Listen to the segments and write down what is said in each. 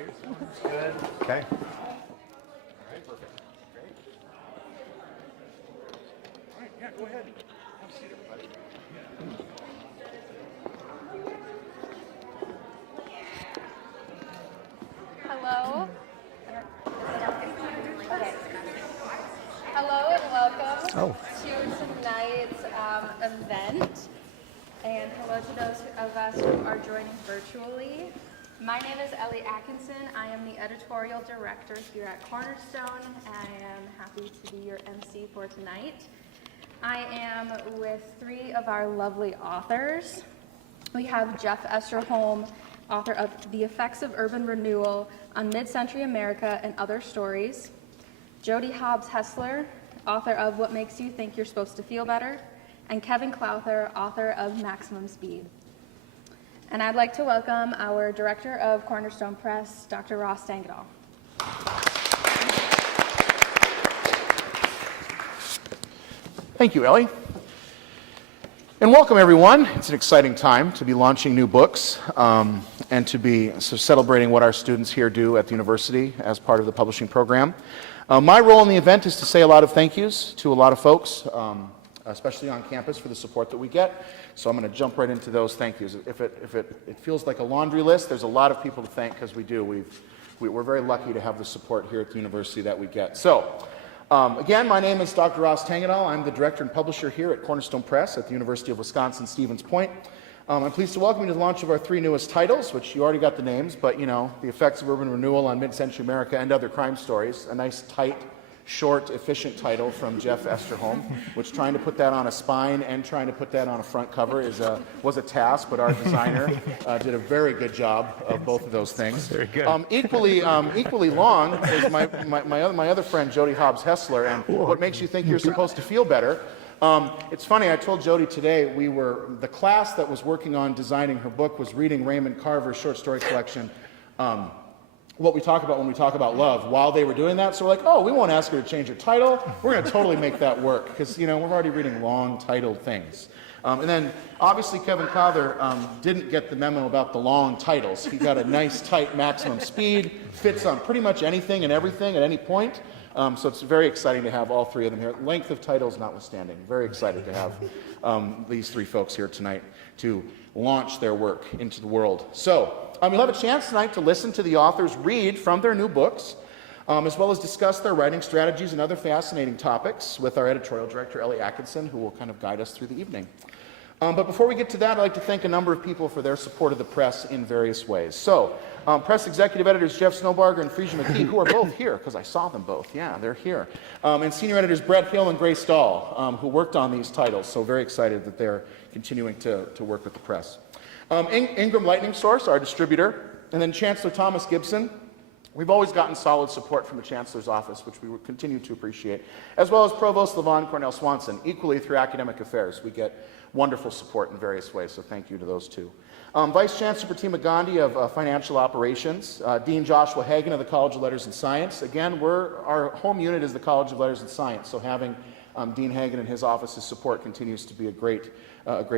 Cheers. Good. Okay. All right, perfect. Great. All right, yeah, go ahead. Have a seat, everybody. Hello. Okay. Hello and welcome to tonight's event. And hello to those of us who are joining virtually. My name is Ellie Atkinson. I am the editorial director here at Cornerstone. I am happy to be your MC for tonight. I am with three of our lovely authors. We have Jeff Esterholm, author of The Effects of Urban Renewal on Mid-Century America and Other Stories. Jody Hobbs Hessler, author of What Makes You Think You're Supposed to Feel Better. And Kevin Clowther, author of Maximum Speed. And I'd like to welcome our director of Cornerstone Press, Dr. Ross Stangadal. Thank you, Ellie. And welcome, everyone. It's an exciting time to be launching new books and to be celebrating what our students here do at the university as part of the publishing program. My role in the event is to say a lot of thank yous to a lot of folks, especially on campus, for the support that we get. So I'm going to jump right into those thank yous. If it feels like a laundry list, there's a lot of people to thank because we do. We're very lucky to have the support here at the university that we get. So again, my name is Dr. Ross Stangadal. I'm the director and publisher here at Cornerstone Press at the University of Wisconsin-Stevens Point. I'm pleased to welcome you to the launch of our three newest titles, which you already got the names, but you know, The Effects of Urban Renewal on Mid-Century America and Other Crime Stories, a nice, tight, short, efficient title from Jeff Esterholm, which trying to put that on a spine and trying to put that on a front cover was a task, but our designer did a very good job of both of those things. Very good. Equally long is my other friend, Jody Hobbs Hessler, and What Makes You Think You're Supposed to Feel Better. It's funny, I told Jody today, the class that was working on designing her book was reading Raymond Carver's short story collection, What We Talk About When We Talk About Love, while they were doing that. So we're like, oh, we won't ask her to change her title. We're going to totally make that work because, you know, we're already reading long titled things. And then obviously Kevin Clowther didn't get the memo about the long titles. He got a nice tight Maximum Speed, fits on pretty much anything and everything at any point. So it's very exciting to have all three of them here. Length of titles notwithstanding. Very excited to have these three folks here tonight to launch their work into the world. So you'll have a chance tonight to listen to the authors read from their new books, as well as discuss their writing strategies and other fascinating topics with our editorial director, Ellie Atkinson, who will kind of guide us through the evening. But before we get to that, I'd like to thank a number of people for their support of the press in various ways. So, press executive editors Jeff Snowbarger and Frisia McKee, who are both here, because I saw them both. Yeah, they're here. And senior editors Brett Hill and Grace Dahl, who worked on these titles. So very excited that they're continuing to work with the press. Ingram Lightning Source, our distributor, and then Chancellor Thomas Gibson. We've always gotten solid support from the Chancellor's office, which we will continue to appreciate, as well as Provost Levon Cornell Swanson. Equally through academic affairs, we get wonderful support in various ways, so thank you to those two. Vice Chancellor Pratima Gandhi of Financial Operations, Dean Joshua Hagan of the College of Letters and Science. Again, our home unit is the College of Letters and Science, so having Dean Hagan and his office's support continues to be a great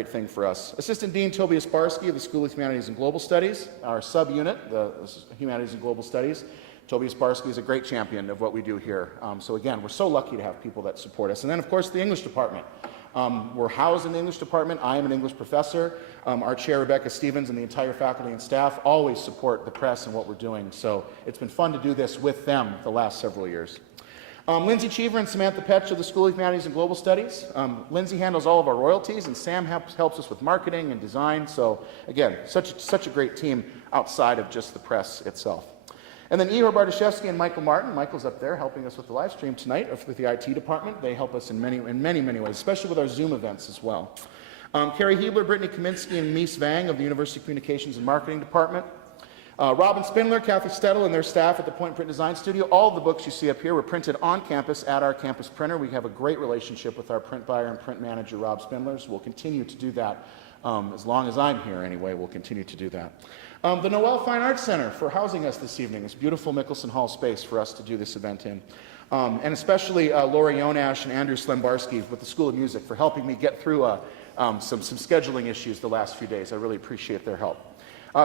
thing for us. Assistant Dean Tobias Barsky of the School of Humanities and Global Studies, our subunit, the Humanities and Global Studies. Tobias Barsky is a great champion of what we do here. So again, we're so lucky to have people that support us. And then, of course, the English department. We're housed in the English department. I am an English professor. Our chair, Rebecca Stevens, and the entire faculty and staff always support the press and what we're doing. So it's been fun to do this with them the last several years. Lindsay Cheever and Samantha Petch of the School of Humanities and Global Studies. Lindsay handles all of our royalties, and Sam helps us with marketing and design. So again, such a great team outside of just the press itself. And then Ihor Bartoszewski and Michael Martin. Michael's up there helping us with the live stream tonight, or with the IT department. They help us in many ways, especially with our Zoom events as well. Carrie Hebler, Brittany Kaminsky, and Mies Vang of the University Communications and Marketing Department. Robin Spindler, Kathy Stedel, and their staff at the Point Print Design Studio. All of the books you see up here were printed on campus at our campus printer. We have a great relationship with our print buyer and print manager, Rob Spindler, so we'll continue to do that. As long as I'm here anyway, we'll continue to do that. The Noel Fine Arts Center for housing us this evening. It's beautiful Mickelson Hall space for us to do this event in. And especially Laura Yonash and Andrew Slembarski with the School of Music for helping me get through some scheduling issues the last few days. I really appreciate their help.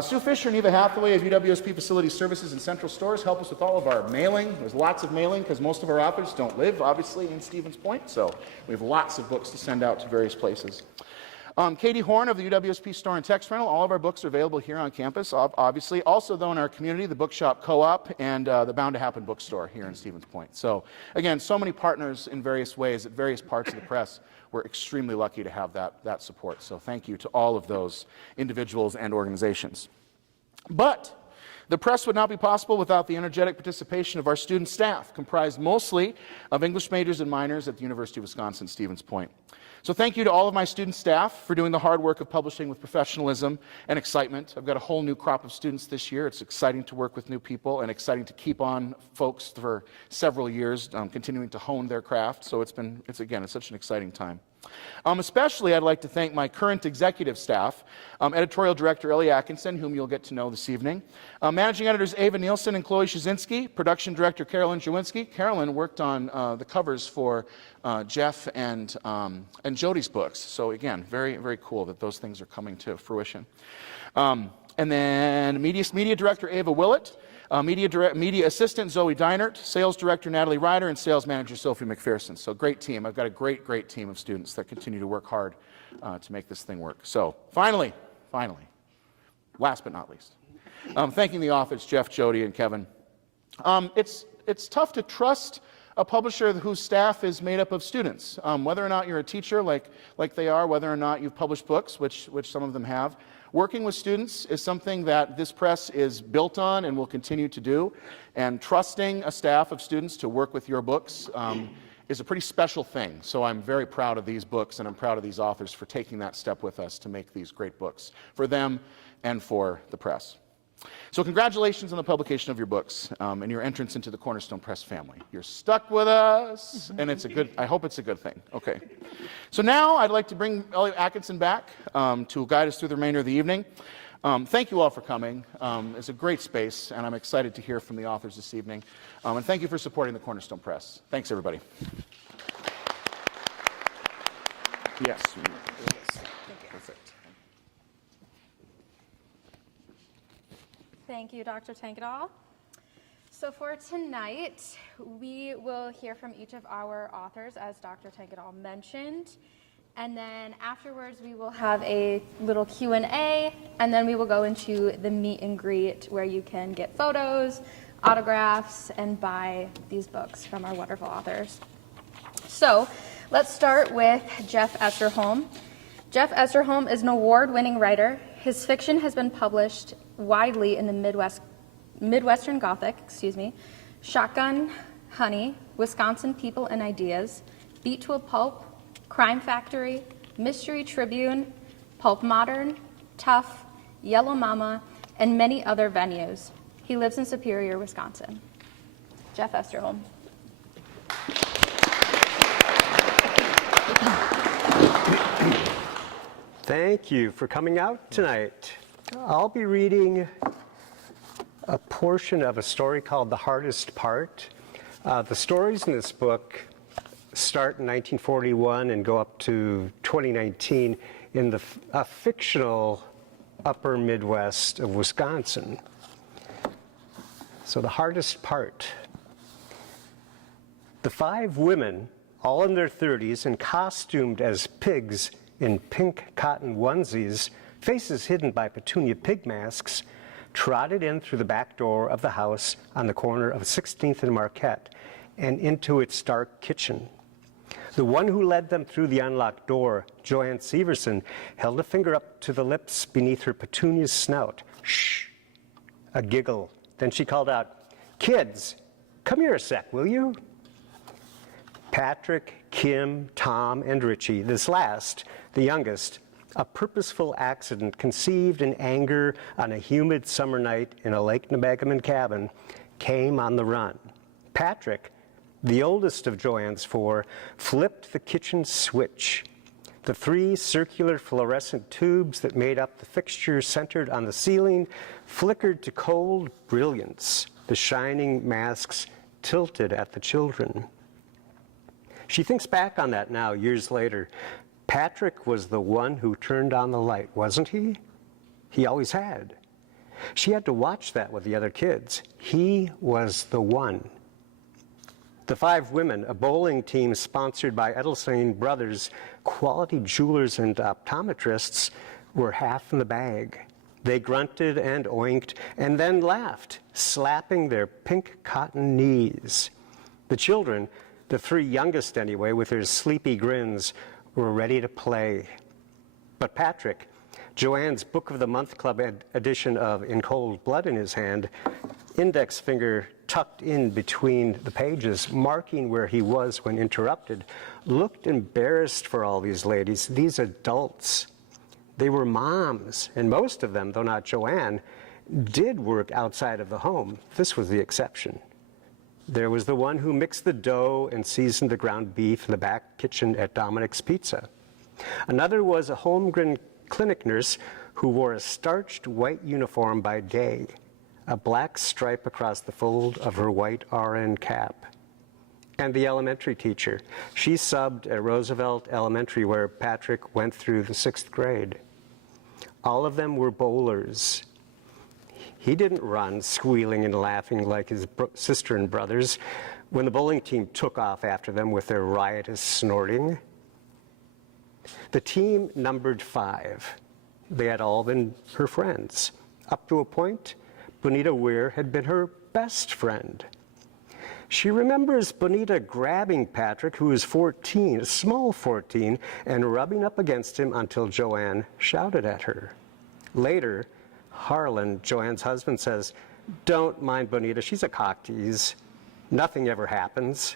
Sue Fisher and Eva Hathaway of UWSP Facility Services and Central Stores help us with all of our mailing. There's lots of mailing because most of our authors don't live, obviously, in Stevens Point, so we have lots of books to send out to various places. Katie Horn of the UWSP Store and Text Rental. All of our books are available here on campus, obviously. Also, though, in our community, the Bookshop Co-op and the Bound to Happen bookstore here in Stevens Point. So, again, so many partners in various ways at various parts of the press. We're extremely lucky to have that support. So thank you to all of those individuals and organizations. But the press would not be possible without the energetic participation of our student staff, comprised mostly of English majors and minors at the University of Wisconsin-Stevens Point. So thank you to all of my student staff for doing the hard work of publishing with professionalism and excitement. I've got a whole new crop of students this year. It's exciting to work with new people and exciting to keep on folks for several years, continuing to hone their craft. So it's such an exciting time. Especially, I'd like to thank my current executive staff, editorial director Ellie Atkinson, whom you'll get to know this evening, managing editors Ava Nielsen and Chloe Shazinski, production director Carolyn Jawinski. Carolyn worked on the covers for Jeff and Jody's books. So again, very, very cool that those things are coming to fruition. And then media director Ava Willett, media assistant Zoe Deinert, sales director Natalie Ryder, and sales manager Sophie McPherson. So great team. I've got a great team of students that continue to work hard to make this thing work. So finally, last but not least, thanking the authors, Jeff, Jody, and Kevin. It's tough to trust a publisher whose staff is made up of students, whether or not you're a teacher like they are, whether or not you've published books, which some of them have. Working with students is something that this press is built on and will continue to do, and trusting a staff of students to work with your books is a pretty special thing. So I'm very proud of these books, and I'm proud of these authors for taking that step with us to make these great books for them and for the press. So congratulations on the publication of your books and your entrance into the Cornerstone Press family. You're stuck with us, and I hope it's a good thing. Okay. So now I'd like to bring Elliot Atkinson back to guide us through the remainder of the evening. Thank you all for coming. It's a great space, and I'm excited to hear from the authors this evening. And thank you for supporting the Cornerstone Press. Thanks, everybody. Yes. Perfect. Thank you, Dr. Tankadal. So for tonight, we will hear from each of our authors, as Dr. Tankadal mentioned. And then afterwards, we will have a little Q&A, and then we will go into the meet and greet where you can get photos, autographs, and buy these books from our wonderful authors. So let's start with Jeff Esterholm. Jeff Esterholm is an award-winning writer. His fiction has been published widely in the Midwestern Gothic, Shotgun Honey, Wisconsin People and Ideas, Beat to a Pulp, Crime Factory, Mystery Tribune, Pulp Modern, Tough, Yellow Mama, and many other venues. He lives in Superior, Wisconsin. Jeff Esterholm. Thank you for coming out tonight. I'll be reading a portion of a story called The Hardest Part. The stories in this book start in 1941 and go up to 2019 in the fictional upper Midwest of Wisconsin. So the hardest part. The 5 women, all in their 30s and costumed as pigs in pink cotton onesies, faces hidden by petunia pig masks, trotted in through the back door of the house on the corner of 16th and Marquette and into its dark kitchen. The one who led them through the unlocked door, Joanne Severson, held a finger up to the lips beneath her petunia's snout. Shh! A giggle. Then she called out, "Kids, come here a sec, will you?" Patrick, Kim, Tom, and Richie, this last, the youngest, a purposeful accident conceived in anger on a humid summer night in a Lake Nebagamon cabin, came on the run. Patrick, the oldest of Joanne's 4, flipped the kitchen switch. The 3 circular fluorescent tubes that made up the fixture centered on the ceiling flickered to cold brilliance, the shining masks tilted at the children. She thinks back on that now, years later. Patrick was the one who turned on the light, wasn't he? He always had. She had to watch that with the other kids. He was the one. The 5 women, a bowling team sponsored by Edelstein Brothers, quality jewelers and optometrists, were half in the bag. They grunted and oinked and then laughed, slapping their pink cotton knees. The children, the 3 youngest anyway, with their sleepy grins, were ready to play. But Patrick, Joanne's Book of the Month Club edition of In Cold Blood in his hand, index finger tucked in between the pages, marking where he was when interrupted, looked embarrassed for all these ladies, these adults. They were moms, and most of them, though not Joanne, did work outside of the home. This was the exception. There was the one who mixed the dough and seasoned the ground beef in the back kitchen at Dominic's Pizza. Another was a home-grown clinic nurse who wore a starched white uniform by day, a black stripe across the fold of her white RN cap. And the elementary teacher. She subbed at Roosevelt Elementary, where Patrick went through the 6th grade. All of them were bowlers. He didn't run, squealing and laughing like his sister and brothers when the bowling team took off after them with their riotous snorting. The team numbered 5. They had all been her friends. Up to a point, Bonita Weir had been her best friend. She remembers Bonita grabbing Patrick, who was 14, a small 14, and rubbing up against him until Joanne shouted at her. Later, Harlan, Joanne's husband, says, "Don't mind Bonita, she's a cock tease. Nothing ever happens."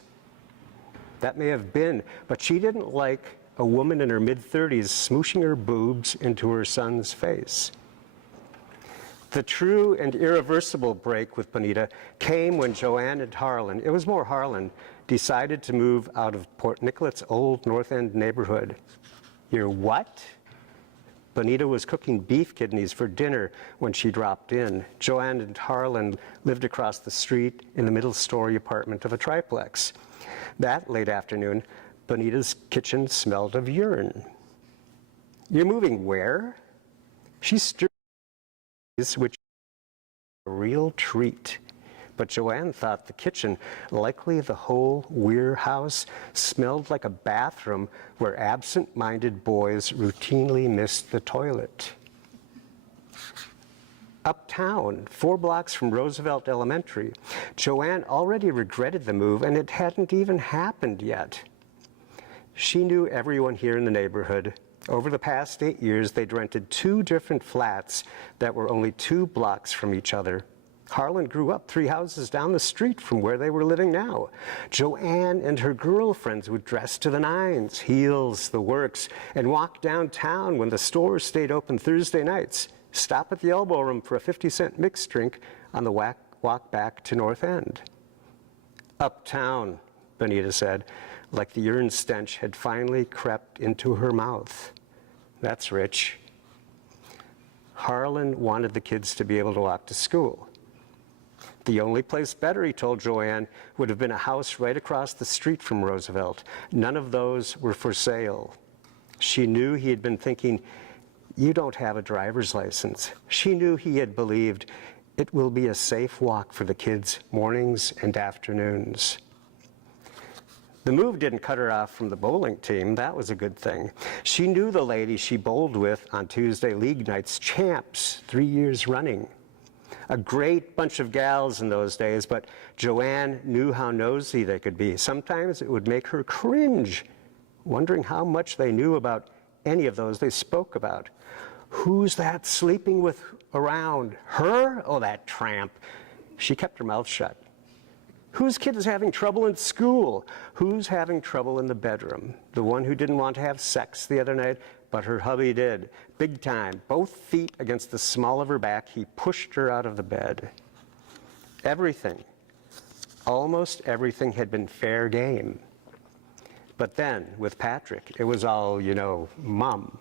That may have been, but she didn't like a woman in her mid-30s smooshing her boobs into her son's face. The true and irreversible break with Bonita came when Joanne and Harlan, it was more Harlan, decided to move out of Port Nicolet's old North End neighborhood. Your what? Bonita was cooking beef kidneys for dinner when she dropped in. Joanne and Harlan lived across the street in the middle-story apartment of a triplex. That late afternoon, Bonita's kitchen smelled of urine. "You're moving where?" She stirred, which was a real treat. But Joanne thought the kitchen, likely the whole Weir house, smelled like a bathroom where absent-minded boys routinely missed the toilet. Uptown, 4 blocks from Roosevelt Elementary, Joanne already regretted the move, and it hadn't even happened yet. She knew everyone here in the neighborhood. Over the past 8 years, they'd rented 2 different flats that were only 2 blocks from each other. Harlan grew up 3 houses down the street from where they were living now. Joanne and her girlfriends would dress to the nines, heels, the works, and walk downtown when the stores stayed open Thursday nights, stop at the Elbow Room for a 50-cent mixed drink on the walk back to North End. Uptown, Bonita said, like the urine stench had finally crept into her mouth. That's rich. Harlan wanted the kids to be able to walk to school. The only place better, he told Joanne, would have been a house right across the street from Roosevelt. None of those were for sale. She knew he had been thinking, "You don't have a driver's license." She knew he had believed, "It will be a safe walk for the kids mornings and afternoons." The move didn't cut her off from the bowling team. That was a good thing. She knew the lady she bowled with on Tuesday league nights, champs, 3 years running. A great bunch of gals in those days, but Joanne knew how nosy they could be. Sometimes it would make her cringe, wondering how much they knew about any of those they spoke about. Who's that sleeping with around? Her? Oh, that tramp. She kept her mouth shut. Whose kid is having trouble in school? Who's having trouble in the bedroom? The one who didn't want to have sex the other night, but her hubby did. Big time. Both feet against the small of her back, he pushed her out of the bed. Everything, almost everything had been fair game. But then, with Patrick, it was all, Mom.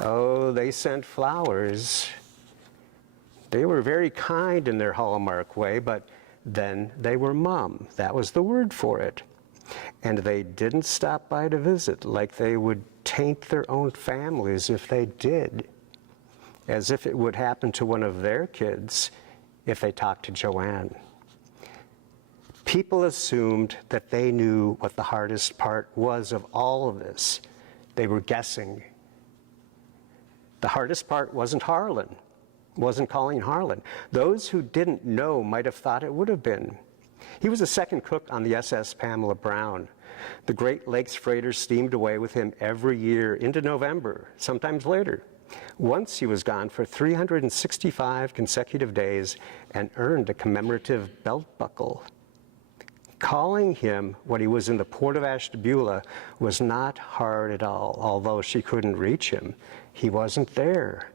Oh, they sent flowers. They were very kind in their Hallmark way, but then they were Mom. That was the word for it. And they didn't stop by to visit like they would taint their own families if they did. as if it would happen to one of their kids if they talked to Joanne. People assumed that they knew what the hardest part was of all of this. They were guessing. The hardest part wasn't Harlan, wasn't calling Harlan. Those who didn't know might have thought it would have been. He was a second cook on the SS Pamela Brown. The Great Lakes freighter steamed away with him every year into November, sometimes later. Once he was gone for 365 consecutive days and earned a commemorative belt buckle. Calling him when he was in the port of Ashtabula was not hard at all, although she couldn't reach him. He wasn't there.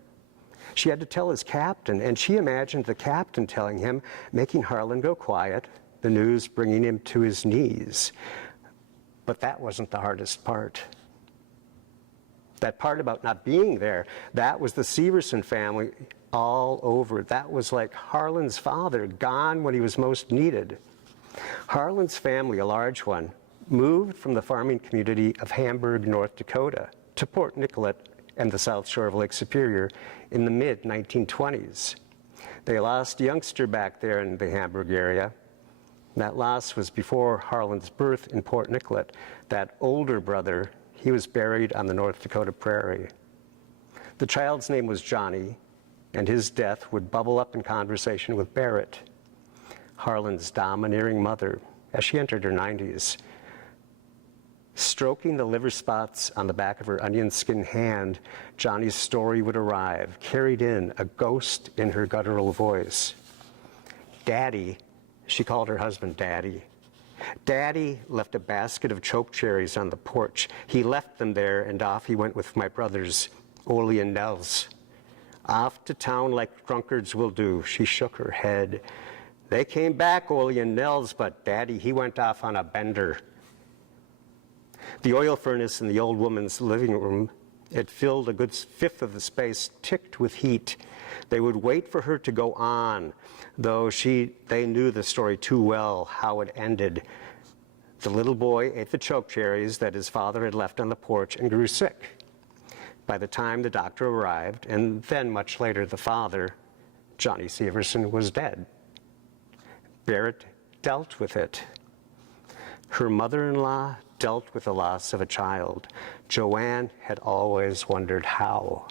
She had to tell his captain, and she imagined the captain telling him, making Harlan go quiet, the news bringing him to his knees. But that wasn't the hardest part. That part about not being there, that was the Severson family all over. That was like Harlan's father, gone when he was most needed. Harlan's family, a large one, moved from the farming community of Hamburg, North Dakota, to Port Nicollet and the South Shore of Lake Superior in the mid-1920s. They lost a youngster back there in the Hamburg area. That loss was before Harlan's birth in Port Nicollet. That older brother, he was buried on the North Dakota prairie. The child's name was Johnny, and his death would bubble up in conversation with Barrett, Harlan's domineering mother, as she entered her 90s. Stroking the liver spots on the back of her onion skin hand, Johnny's story would arrive, carried in, a ghost in her guttural voice. Daddy, she called her husband Daddy. Daddy left a basket of choke cherries on the porch. He left them there, and off he went with my brothers, Ole and Nels. Off to town like drunkards will do, she shook her head. They came back, Ole and Nels, but Daddy, he went off on a bender. The oil furnace in the old woman's living room, it filled a good fifth of the space, ticked with heat. They would wait for her to go on, though they knew the story too well, how it ended. The little boy ate the choke cherries that his father had left on the porch and grew sick. By the time the doctor arrived, and then much later the father, Johnny Severson was dead. Barrett dealt with it. Her mother-in-law dealt with the loss of a child. Joanne had always wondered how.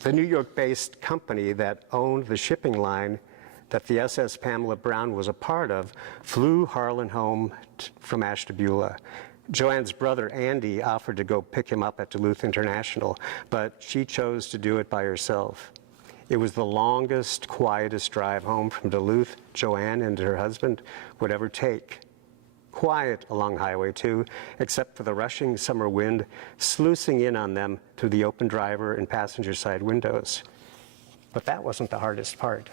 The New York-based company that owned the shipping line that the SS Pamela Brown was a part of flew Harlan home from Ashtabula. Joanne's brother, Andy, offered to go pick him up at Duluth International, but she chose to do it by herself. It was the longest, quietest drive home from Duluth Joanne and her husband would ever take. Quiet along Highway 2, except for the rushing summer wind sluicing in on them through the open driver and passenger side windows. But that wasn't the hardest part.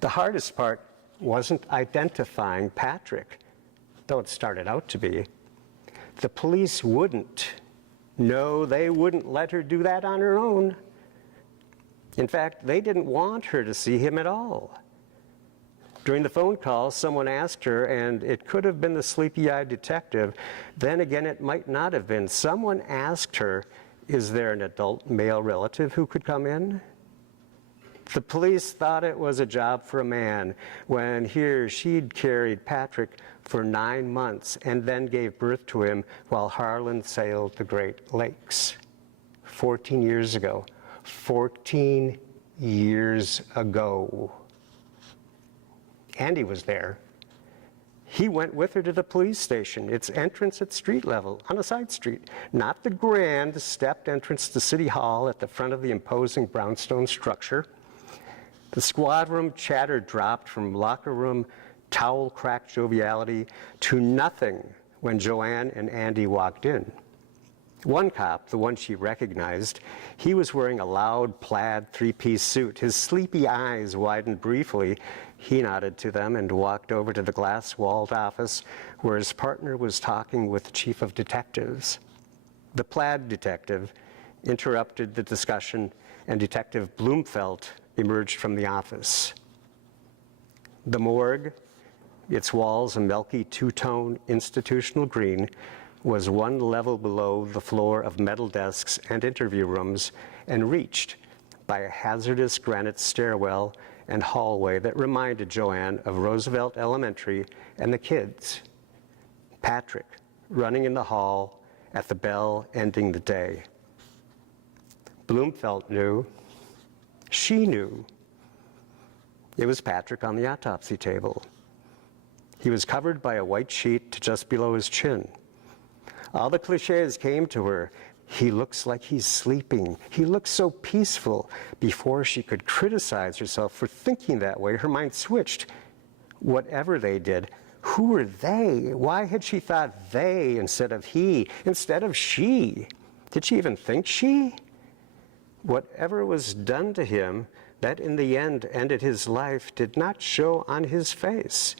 The hardest part wasn't identifying Patrick, though it started out to be. The police wouldn't. No, they wouldn't let her do that on her own. In fact, they didn't want her to see him at all. During the phone call, someone asked her, and it could have been the sleepy-eyed detective. Then again, it might not have been. Someone asked her, is there an adult male relative who could come in? The police thought it was a job for a man, when here she'd carried Patrick for 9 months and then gave birth to him while Harlan sailed the Great Lakes. 14 years ago. 14 years ago. Andy was there. He went with her to the police station, its entrance at street level, on a side street, not the grand stepped entrance to City Hall at the front of the imposing brownstone structure. The squad room chatter dropped from locker room towel-cracked joviality to nothing when Joanne and Andy walked in. One cop, the one she recognized, he was wearing a loud plaid three-piece suit. His sleepy eyes widened briefly. He nodded to them and walked over to the glass-walled office where his partner was talking with the chief of detectives. The plaid detective interrupted the discussion, and Detective Bloomfeld emerged from the office. The morgue, its walls a milky two-tone institutional green, was one level below the floor of metal desks and interview rooms and reached by a hazardous granite stairwell and hallway that reminded Joanne of Roosevelt Elementary and the kids. Patrick running in the hall at the bell ending the day. Bloomfeld knew. She knew. It was Patrick on the autopsy table. He was covered by a white sheet to just below his chin. All the cliches came to her. He looks like he's sleeping. He looks so peaceful. Before she could criticize herself for thinking that way, her mind switched. Whatever they did, who were they? Why had she thought they instead of he, instead of she? Did she even think she? Whatever was done to him, that in the end ended his life, did not show on his face.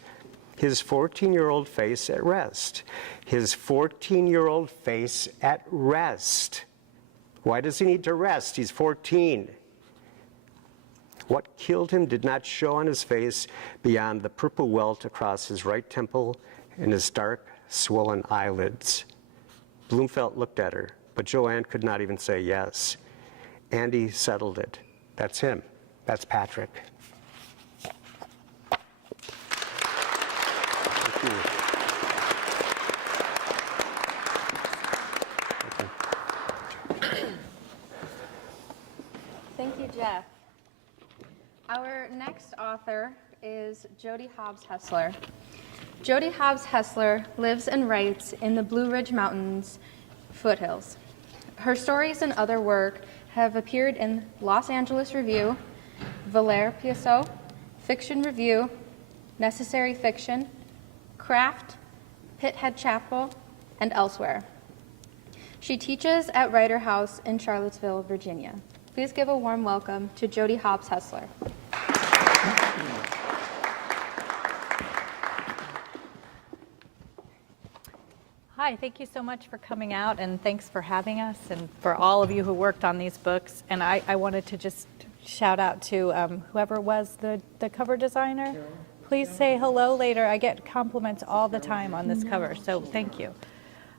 His 14-year-old face at rest. His 14-year-old face at rest. Why does he need to rest? He's 14. What killed him did not show on his face beyond the purple welt across his right temple and his dark, swollen eyelids. Bloomfeld looked at her, but Joanne could not even say yes. Andy settled it. That's him. That's Patrick. Thank you. Thank you, Jeff. Our next author is Jody Hobbs Hessler. Jody Hobbs Hessler lives and writes in the Blue Ridge Mountains foothills. Her stories and other work have appeared in Los Angeles Review, Valere Piasso, Fiction Review, Necessary Fiction, Craft, Pithead Chapel, and elsewhere. She teaches at Writer House in Charlottesville, Virginia. Please give a warm welcome to Jody Hobbs Hessler. Hi, thank you so much for coming out, and thanks for having us, and for all of you who worked on these books. And I wanted to just shout out to whoever was the cover designer. Please say hello later. I get compliments all the time on this cover, so thank you.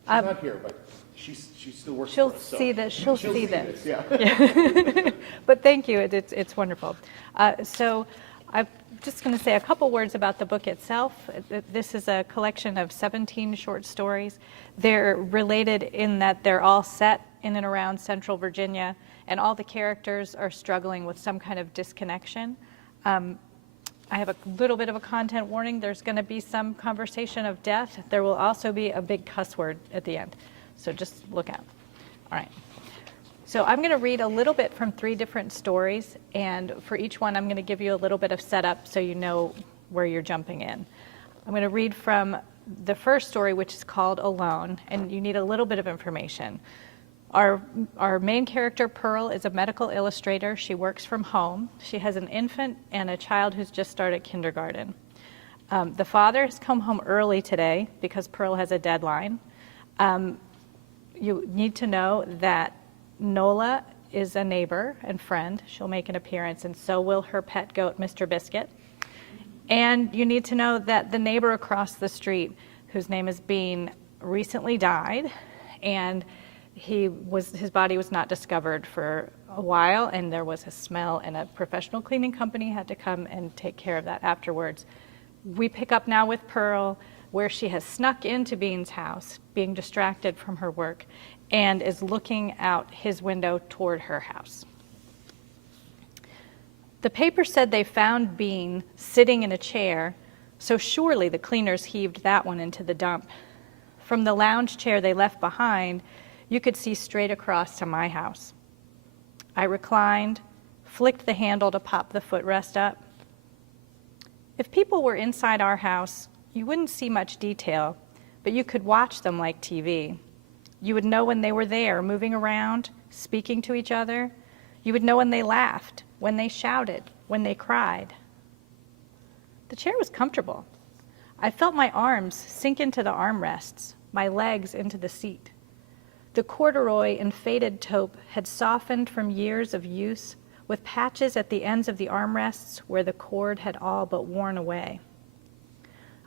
She's not here, but she still works She'll for us. So see this. She'll see this. Yeah. But thank you. It's wonderful. So I'm just going to say a couple words about the book itself. This is a collection of 17 short stories. They're related in that they're all set in and around Central Virginia, and all the characters are struggling with some kind of disconnection. I have a little bit of a content warning. There's going to be some conversation of death. There will also be a big cuss word at the end. So just look out. All right. So I'm going to read a little bit from 3 different stories, and for each one I'm going to give you a little bit of setup so you know where you're jumping in. I'm going to read from the first story, which is called Alone, and you need a little bit of information. Our main character, Pearl, is a medical illustrator. She works from home. She has an infant and a child who's just started kindergarten. The father has come home early today because Pearl has a deadline. You need to know that Nola is a neighbor and friend. She'll make an appearance, and so will her pet goat, Mr. Biscuit. And you need to know that the neighbor across the street, whose name is Bean, recently died, and his body was not discovered for a while, and there was a smell, and a professional cleaning company had to come and take care of that afterwards. We pick up now with Pearl, where she has snuck into Bean's house, being distracted from her work, and is looking out his window toward her house. The paper said they found Bean sitting in a chair, so surely the cleaners heaved that one into the dump. From the lounge chair they left behind, you could see straight across to my house. I reclined, flicked the handle to pop the footrest up. If people were inside our house, you wouldn't see much detail, but you could watch them like TV. You would know when they were there, moving around, speaking to each other. You would know when they laughed, when they shouted, when they cried. The chair was comfortable. I felt my arms sink into the armrests, my legs into the seat. The corduroy and faded taupe had softened from years of use, with patches at the ends of the armrests where the cord had all but worn away.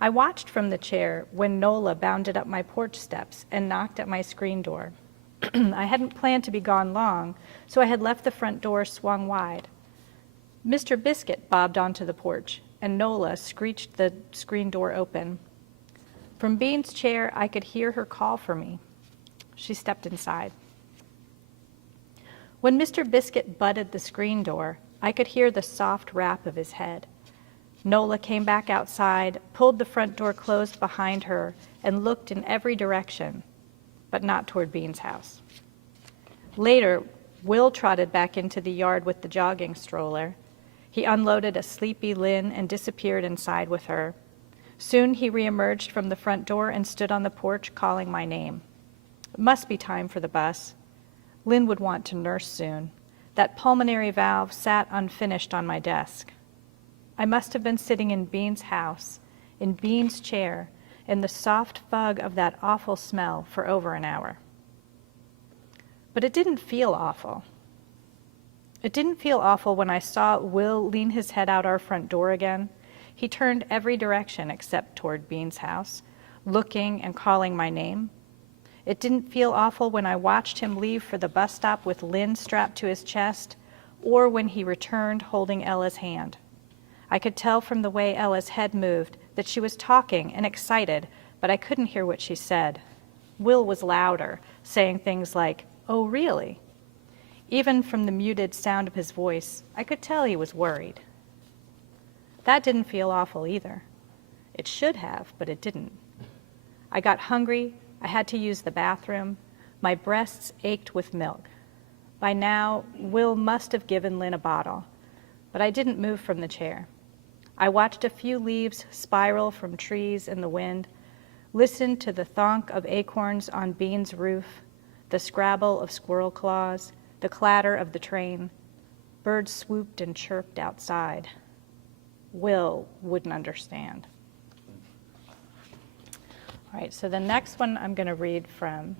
I watched from the chair when Nola bounded up my porch steps and knocked at my screen door. I hadn't planned to be gone long, so I had left the front door swung wide. Mr. Biscuit bobbed onto the porch, and Nola screeched the screen door open. From Bean's chair, I could hear her call for me. She stepped inside. When Mr. Biscuit butted the screen door, I could hear the soft rap of his head. Nola came back outside, pulled the front door closed behind her, and looked in every direction, but not toward Bean's house. Later, Will trotted back into the yard with the jogging stroller. He unloaded a sleepy Lynn and disappeared inside with her. Soon he reemerged from the front door and stood on the porch calling my name. It must be time for the bus. Lynn would want to nurse soon. That pulmonary valve sat unfinished on my desk. I must have been sitting in Bean's house, in Bean's chair, in the soft fug of that awful smell for over an hour. But it didn't feel awful. It didn't feel awful when I saw Will lean his head out our front door again. He turned every direction except toward Bean's house, looking and calling my name. It didn't feel awful when I watched him leave for the bus stop with Lynn strapped to his chest, or when he returned holding Ella's hand. I could tell from the way Ella's head moved that she was talking and excited, but I couldn't hear what she said. Will was louder, saying things like, "Oh, really?" Even from the muted sound of his voice, I could tell he was worried. That didn't feel awful either. It should have, but it didn't. I got hungry. I had to use the bathroom. My breasts ached with milk. By now, Will must have given Lynn a bottle, but I didn't move from the chair. I watched a few leaves spiral from trees in the wind, listened to the thonk of acorns on Bean's roof, the scrabble of squirrel claws, the clatter of the train. Birds swooped and chirped outside. Will wouldn't understand. All right, so the next one I'm going to read from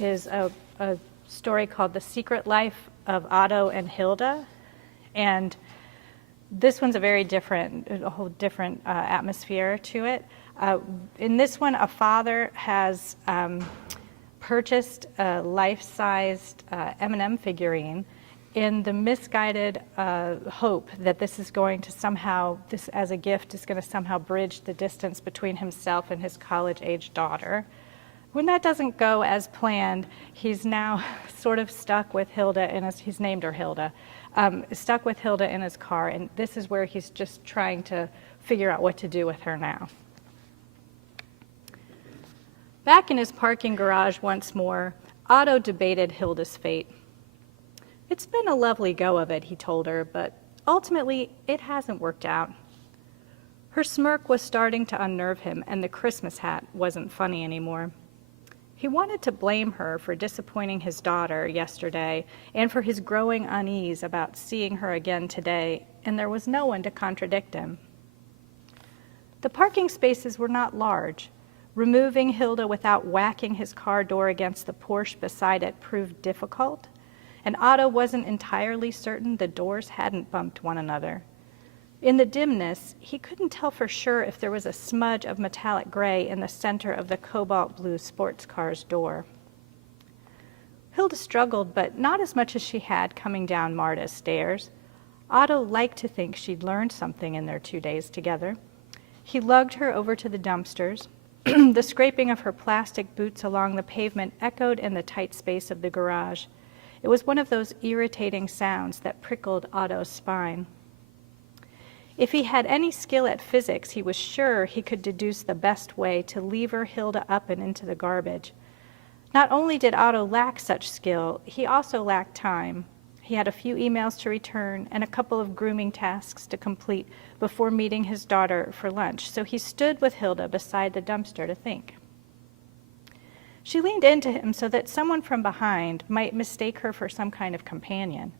is a story called The Secret Life of Otto and Hilda. And this one's a whole different atmosphere to it. In this one, a father has purchased a life-sized M&M figurine in the misguided hope that this as a gift is going to somehow bridge the distance between himself and his college-age daughter. When that doesn't go as planned, he's now sort of stuck with Hilda, he's named her Hilda, stuck with Hilda in his car, and this is where he's just trying to figure out what to do with her now. Back in his parking garage once more, Otto debated Hilda's fate. "It's been a lovely go of it," he told her, "but ultimately it hasn't worked out." Her smirk was starting to unnerve him, and the Christmas hat wasn't funny anymore. He wanted to blame her for disappointing his daughter yesterday and for his growing unease about seeing her again today, and there was no one to contradict him. The parking spaces were not large. Removing Hilda without whacking his car door against the Porsche beside it proved difficult, and Otto wasn't entirely certain the doors hadn't bumped one another. In the dimness, he couldn't tell for sure if there was a smudge of metallic gray in the center of the cobalt blue sports car's door. Hilda struggled, but not as much as she had coming down Marta's stairs. Otto liked to think she'd learned something in their 2 days together. He lugged her over to the dumpsters. The scraping of her plastic boots along the pavement echoed in the tight space of the garage. It was one of those irritating sounds that prickled Otto's spine. If he had any skill at physics, he was sure he could deduce the best way to lever Hilda up and into the garbage. Not only did Otto lack such skill, he also lacked time. He had a few emails to return and a couple of grooming tasks to complete before meeting his daughter for lunch, so he stood with Hilda beside the dumpster to think. She leaned into him so that someone from behind might mistake her for some kind of companion.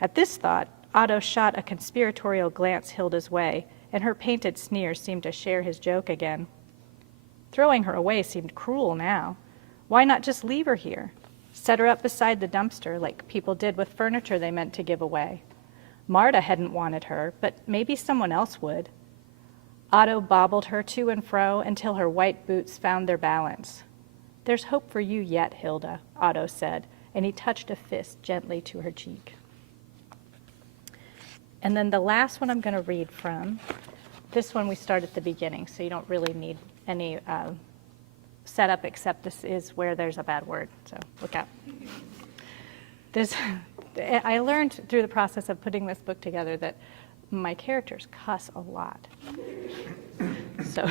At this thought, Otto shot a conspiratorial glance Hilda's way, and her painted sneer seemed to share his joke again. Throwing her away seemed cruel now. Why not just leave her here? Set her up beside the dumpster like people did with furniture they meant to give away. Marta hadn't wanted her, but maybe someone else would. Otto bobbled her to and fro until her white boots found their balance. "There's hope for you yet, Hilda," Otto said, and he touched a fist gently to her cheek. And then the last one I'm going to read from, this one we start at the beginning, so you don't really need any setup, except this is where there's a bad word, so look out. I learned through the process of putting this book together that my characters cuss a lot. So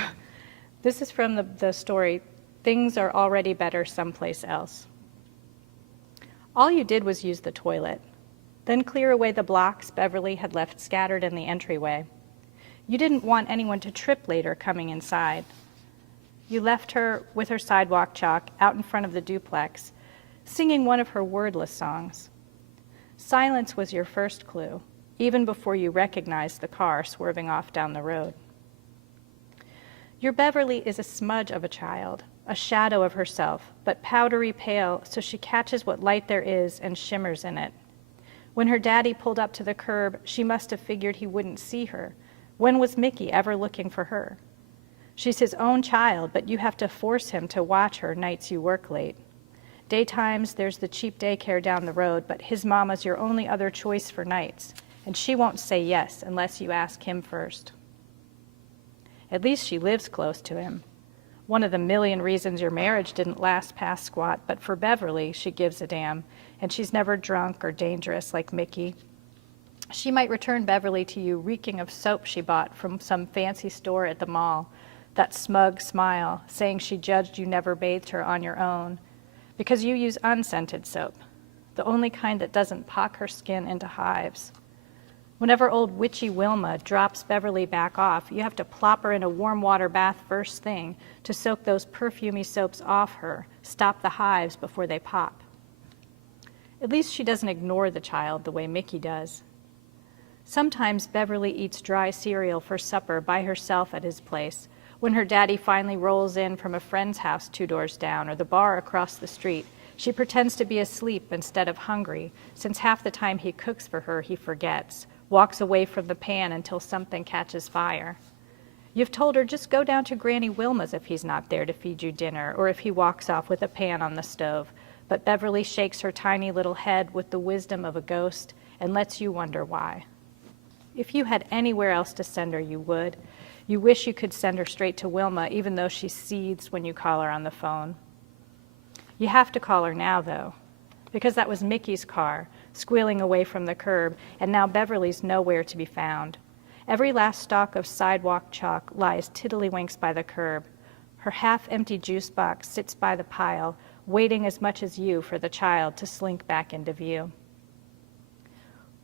this is from the story, Things Are Already Better Someplace Else. All you did was use the toilet, then clear away the blocks Beverly had left scattered in the entryway. You didn't want anyone to trip later coming inside. You left her with her sidewalk chalk out in front of the duplex, singing one of her wordless songs. Silence was your first clue, even before you recognized the car swerving off down the road. Your Beverly is a smudge of a child, a shadow of herself, but powdery pale, so she catches what light there is and shimmers in it. When her daddy pulled up to the curb, she must have figured he wouldn't see her. When was Mickey ever looking for her? She's his own child, but you have to force him to watch her nights you work late. Daytimes, there's the cheap daycare down the road, but his mama's your only other choice for nights, and she won't say yes unless you ask him first. At least she lives close to him. One of the million reasons your marriage didn't last past squat, but for Beverly, she gives a damn, and she's never drunk or dangerous like Mickey. She might return Beverly to you reeking of soap she bought from some fancy store at the mall, that smug smile saying she judged you never bathed her on your own, because you use unscented soap, the only kind that doesn't pock her skin into hives. Whenever old witchy Wilma drops Beverly back off, you have to plop her in a warm water bath first thing to soak those perfumey soaps off her, stop the hives before they pop. At least she doesn't ignore the child the way Mickey does. Sometimes Beverly eats dry cereal for supper by herself at his place, when her daddy finally rolls in from a friend's house 2 doors down or the bar across the street. She pretends to be asleep instead of hungry, since half the time he cooks for her he forgets, walks away from the pan until something catches fire. You've told her just go down to Granny Wilma's if he's not there to feed you dinner, or if he walks off with a pan on the stove, but Beverly shakes her tiny little head with the wisdom of a ghost and lets you wonder why. If you had anywhere else to send her, you would. You wish you could send her straight to Wilma, even though she seethes when you call her on the phone. You have to call her now, though, because that was Mickey's car, squealing away from the curb, and now Beverly's nowhere to be found. Every last stalk of sidewalk chalk lies tiddlywinks by the curb. Her half-empty juice box sits by the pile, waiting as much as you for the child to slink back into view.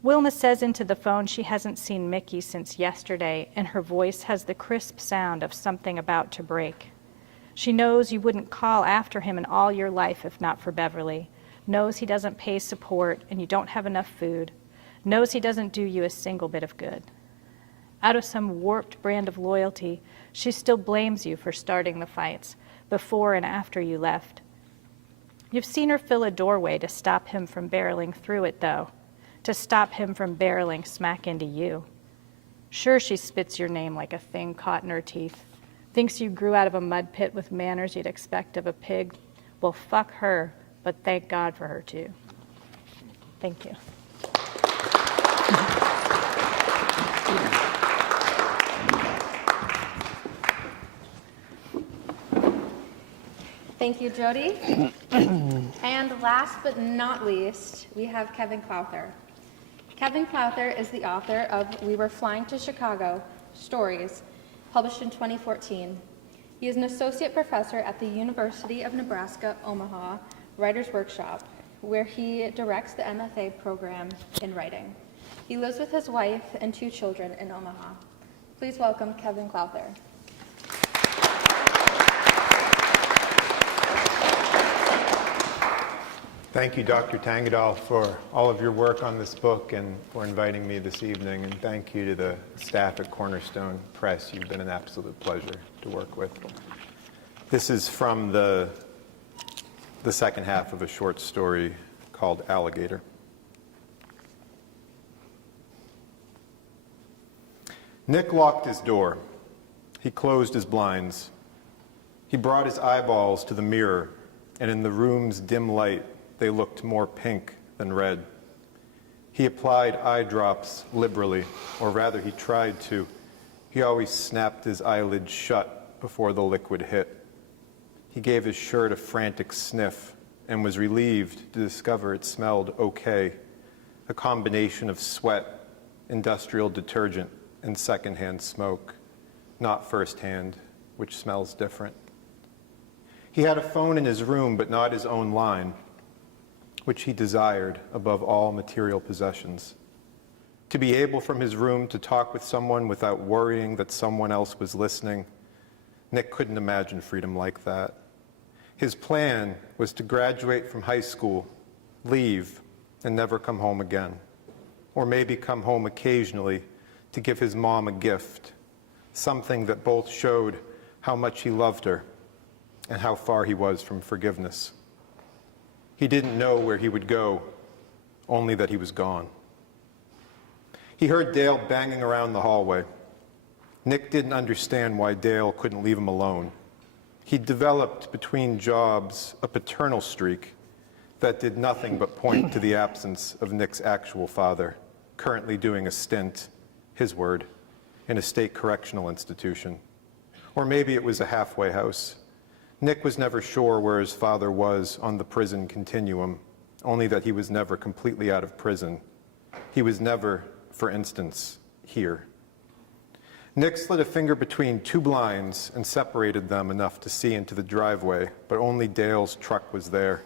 Wilma says into the phone she hasn't seen Mickey since yesterday, and her voice has the crisp sound of something about to break. She knows you wouldn't call after him in all your life if not for Beverly, knows he doesn't pay support and you don't have enough food, knows he doesn't do you a single bit of good. Out of some warped brand of loyalty, she still blames you for starting the fights before and after you left. You've seen her fill a doorway to stop him from barreling through it, though, to stop him from barreling smack into you. Sure, she spits your name like a thing caught in her teeth, thinks you grew out of a mud pit with manners you'd expect of a pig. Well, fuck her, but thank God for her, too. Thank you. Thank you, Jody. And last but not least, we have Kevin Clowther. Kevin Clowther is the author of We Were Flying to Chicago, Stories, published in 2014. He is an associate professor at the University of Nebraska, Omaha, Writers Workshop, where he directs the MFA program in writing. He lives with his wife and 2 children in Omaha. Please welcome Kevin Clowther. Thank you, Dr. Tangadal, for all of your work on this book and for inviting me this evening. And thank you to the staff at Cornerstone Press. You've been an absolute pleasure to work with. This is from the second half of a short story called Alligator. Nick locked his door. He closed his blinds. He brought his eyeballs to the mirror, and in the room's dim light, they looked more pink than red. He applied eye drops liberally, or rather he tried to. He always snapped his eyelids shut before the liquid hit. He gave his shirt a frantic sniff and was relieved to discover it smelled okay, a combination of sweat, industrial detergent, and secondhand smoke, not firsthand, which smells different. He had a phone in his room, but not his own line, which he desired above all material possessions. To be able from his room to talk with someone without worrying that someone else was listening, Nick couldn't imagine freedom like that. His plan was to graduate from high school, leave, and never come home again. Or maybe come home occasionally to give his mom a gift, something that both showed how much he loved her and how far he was from forgiveness. He didn't know where he would go, only that he was gone. He heard Dale banging around the hallway. Nick didn't understand why Dale couldn't leave him alone. He'd developed between jobs a paternal streak that did nothing but point to the absence of Nick's actual father, currently doing a stint, his word, in a state correctional institution. Or maybe it was a halfway house. Nick was never sure where his father was on the prison continuum, only that he was never completely out of prison. He was never, for instance, here. Nick slid a finger between two blinds and separated them enough to see into the driveway, but only Dale's truck was there.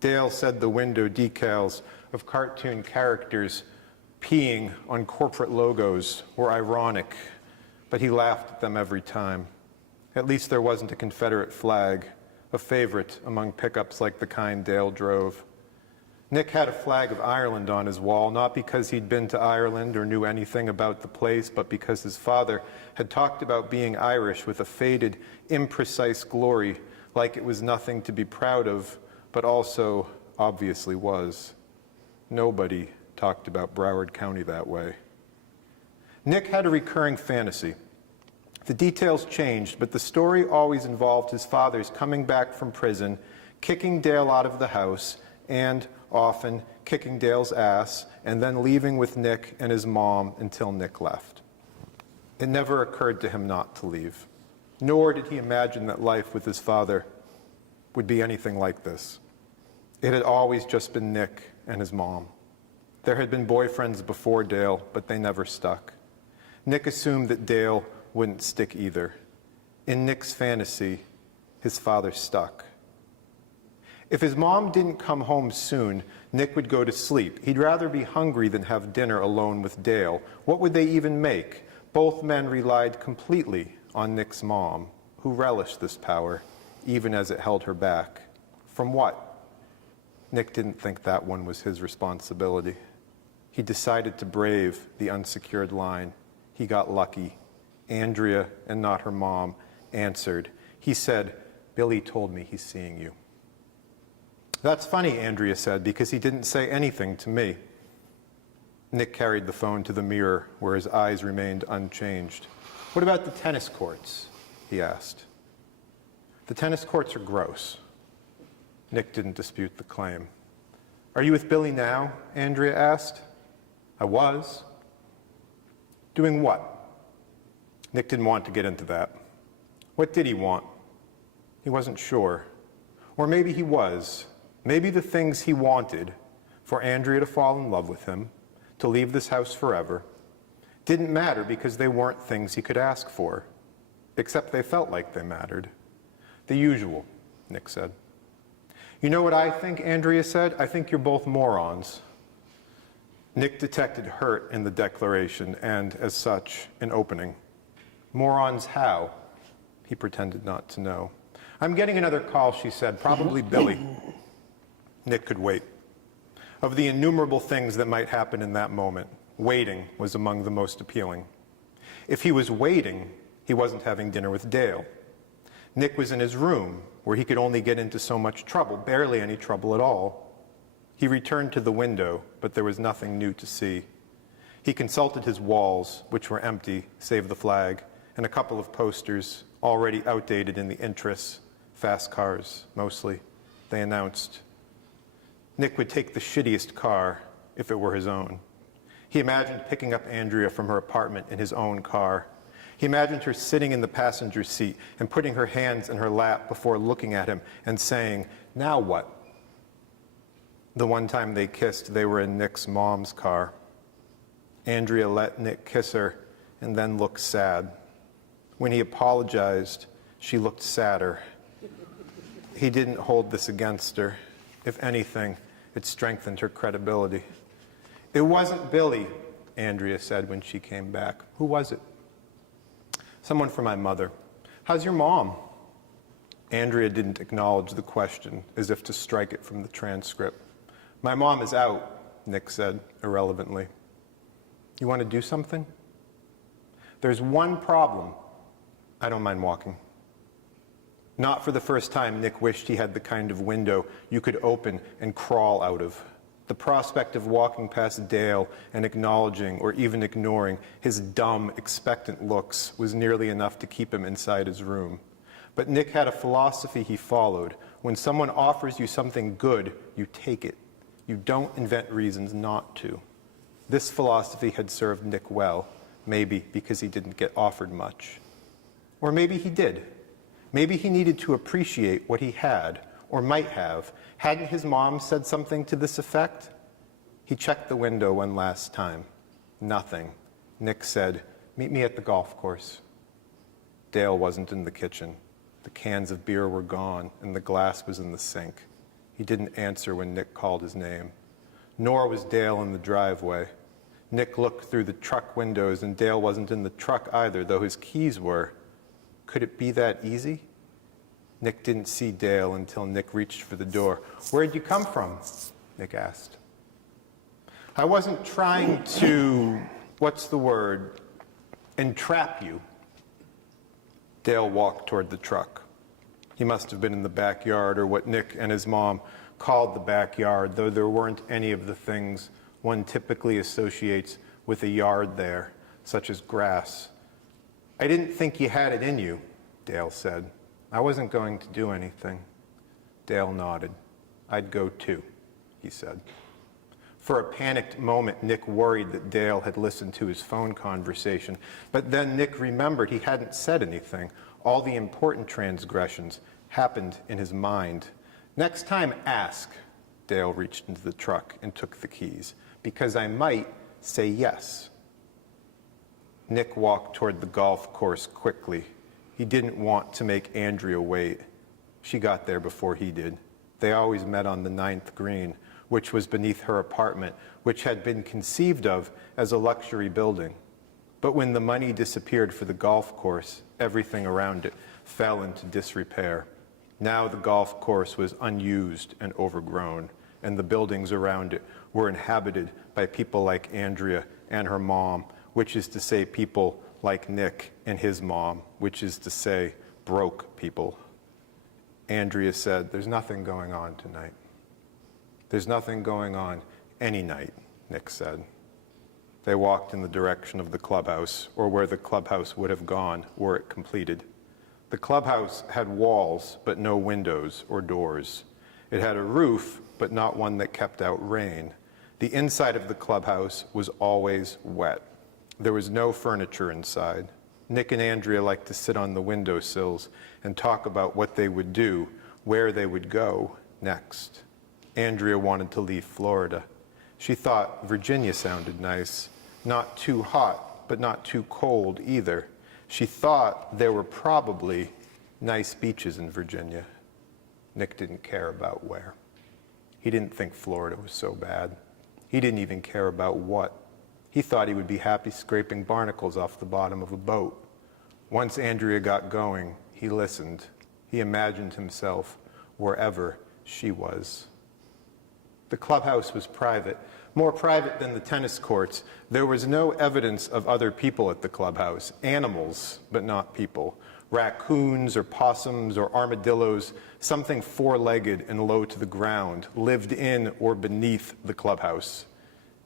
Dale said the window decals of cartoon characters peeing on corporate logos were ironic, but he laughed at them every time. At least there wasn't a Confederate flag, a favorite among pickups like the kind Dale drove. Nick had a flag of Ireland on his wall, not because he'd been to Ireland or knew anything about the place, but because his father had talked about being Irish with a faded, imprecise glory, like it was nothing to be proud of, but also obviously was. Nobody talked about Broward County that way. Nick had a recurring fantasy. The details changed, but the story always involved his father's coming back from prison, kicking Dale out of the house, and often kicking Dale's ass, and then leaving with Nick and his mom until Nick left. It never occurred to him not to leave, nor did he imagine that life with his father would be anything like this. It had always just been Nick and his mom. There had been boyfriends before Dale, but they never stuck. Nick assumed that Dale wouldn't stick either. In Nick's fantasy, his father stuck. If his mom didn't come home soon, Nick would go to sleep. He'd rather be hungry than have dinner alone with Dale. What would they even make? Both men relied completely on Nick's mom, who relished this power, even as it held her back. From what? Nick didn't think that one was his responsibility. He decided to brave the unsecured line. He got lucky. Andrea, and not her mom, answered. He said, "Billy told me he's seeing you." "That's funny," Andrea said, "because he didn't say anything to me." Nick carried the phone to the mirror, where his eyes remained unchanged. "What about the tennis courts?" he asked. "The tennis courts are gross." Nick didn't dispute the claim. "Are you with Billy now?" Andrea asked. "I was." "Doing what?" Nick didn't want to get into that. What did he want? He wasn't sure. Or maybe he was. Maybe the things he wanted, for Andrea to fall in love with him, to leave this house forever, didn't matter because they weren't things he could ask for, except they felt like they mattered. The usual, Nick said. "You know what I think," Andrea said? "I think you're both morons." Nick detected hurt in the declaration and, as such, an opening. Morons how? He pretended not to know. "I'm getting another call," she said. "Probably Billy." Nick could wait. Of the innumerable things that might happen in that moment, waiting was among the most appealing. If he was waiting, he wasn't having dinner with Dale. Nick was in his room, where he could only get into so much trouble, barely any trouble at all. He returned to the window, but there was nothing new to see. He consulted his walls, which were empty, save the flag, and a couple of posters, already outdated in the interests, fast cars, mostly. They announced. Nick would take the shittiest car if it were his own. He imagined picking up Andrea from her apartment in his own car. He imagined her sitting in the passenger seat and putting her hands in her lap before looking at him and saying, "Now what?" The one time they kissed, they were in Nick's mom's car. Andrea let Nick kiss her and then looked sad. When he apologized, she looked sadder. He didn't hold this against her. If anything, it strengthened her credibility. "It wasn't Billy," Andrea said when she came back. "Who was it?" "Someone from my mother." "How's your mom?" Andrea didn't acknowledge the question, as if to strike it from the transcript. "My mom is out," Nick said, irrelevantly. "You want to do something?" "There's one problem. I don't mind walking." Not for the first time, Nick wished he had the kind of window you could open and crawl out of. The prospect of walking past Dale and acknowledging or even ignoring his dumb, expectant looks was nearly enough to keep him inside his room. But Nick had a philosophy he followed. When someone offers you something good, you take it. You don't invent reasons not to. This philosophy had served Nick well, maybe because he didn't get offered much. Or maybe he did. Maybe he needed to appreciate what he had, or might have. Hadn't his mom said something to this effect? He checked the window one last time. Nothing. Nick said, "Meet me at the golf course." Dale wasn't in the kitchen. The cans of beer were gone, and the glass was in the sink. He didn't answer when Nick called his name. Nor was Dale in the driveway. Nick looked through the truck windows, and Dale wasn't in the truck either, though his keys were. Could it be that easy? Nick didn't see Dale until Nick reached for the door. "Where'd you come from?" Nick asked. "I wasn't trying to, what's the word, entrap you." Dale walked toward the truck. He must have been in the backyard, or what Nick and his mom called the backyard, though there weren't any of the things one typically associates with a yard there, such as grass. "I didn't think you had it in you," Dale said. "I wasn't going to do anything." Dale nodded. "I'd go too," he said. For a panicked moment, Nick worried that Dale had listened to his phone conversation. But then Nick remembered he hadn't said anything. All the important transgressions happened in his mind. "Next time, ask." Dale reached into the truck and took the keys. "Because I might say yes." Nick walked toward the golf course quickly. He didn't want to make Andrea wait. She got there before he did. They always met on the 9th green, which was beneath her apartment, which had been conceived of as a luxury building. But when the money disappeared for the golf course, everything around it fell into disrepair. Now the golf course was unused and overgrown, and the buildings around it were inhabited by people like Andrea and her mom, which is to say people like Nick and his mom, which is to say broke people. Andrea said, "There's nothing going on tonight." "There's nothing going on any night," Nick said. They walked in the direction of the clubhouse, or where the clubhouse would have gone were it completed. The clubhouse had walls, but no windows or doors. It had a roof, but not one that kept out rain. The inside of the clubhouse was always wet. There was no furniture inside. Nick and Andrea liked to sit on the windowsills and talk about what they would do, where they would go next. Andrea wanted to leave Florida. She thought Virginia sounded nice. Not too hot, but not too cold either. She thought there were probably nice beaches in Virginia. Nick didn't care about where. He didn't think Florida was so bad. He didn't even care about what. He thought he would be happy scraping barnacles off the bottom of a boat. Once Andrea got going, he listened. He imagined himself wherever she was. The clubhouse was private, more private than the tennis courts. There was no evidence of other people at the clubhouse, animals, but not people. Raccoons or possums or armadillos, something four-legged and low to the ground, lived in or beneath the clubhouse.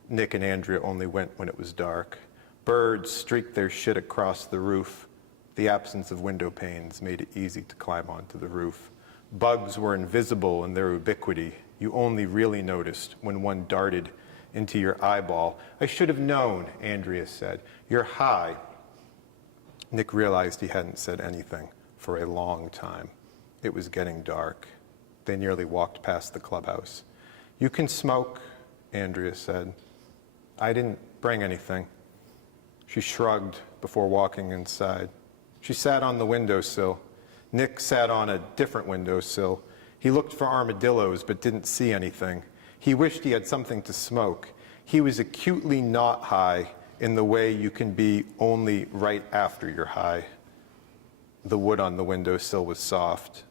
Nick and Andrea only went when it was dark. Birds streaked their shit across the roof. The absence of window panes made it easy to climb onto the roof. Bugs were invisible in their ubiquity. You only really noticed when one darted into your eyeball. I should have known, Andrea said. You're high. Nick realized he hadn't said anything for a long time. It was getting dark. They nearly walked past the clubhouse. You can smoke, Andrea said. I didn't bring anything. She shrugged before walking inside. She sat on the windowsill. Nick sat on a different windowsill. He looked for armadillos but didn't see anything. He wished he had something to smoke. He was acutely not high in the way you can be only right after you're high. The wood on the windowsill was soft.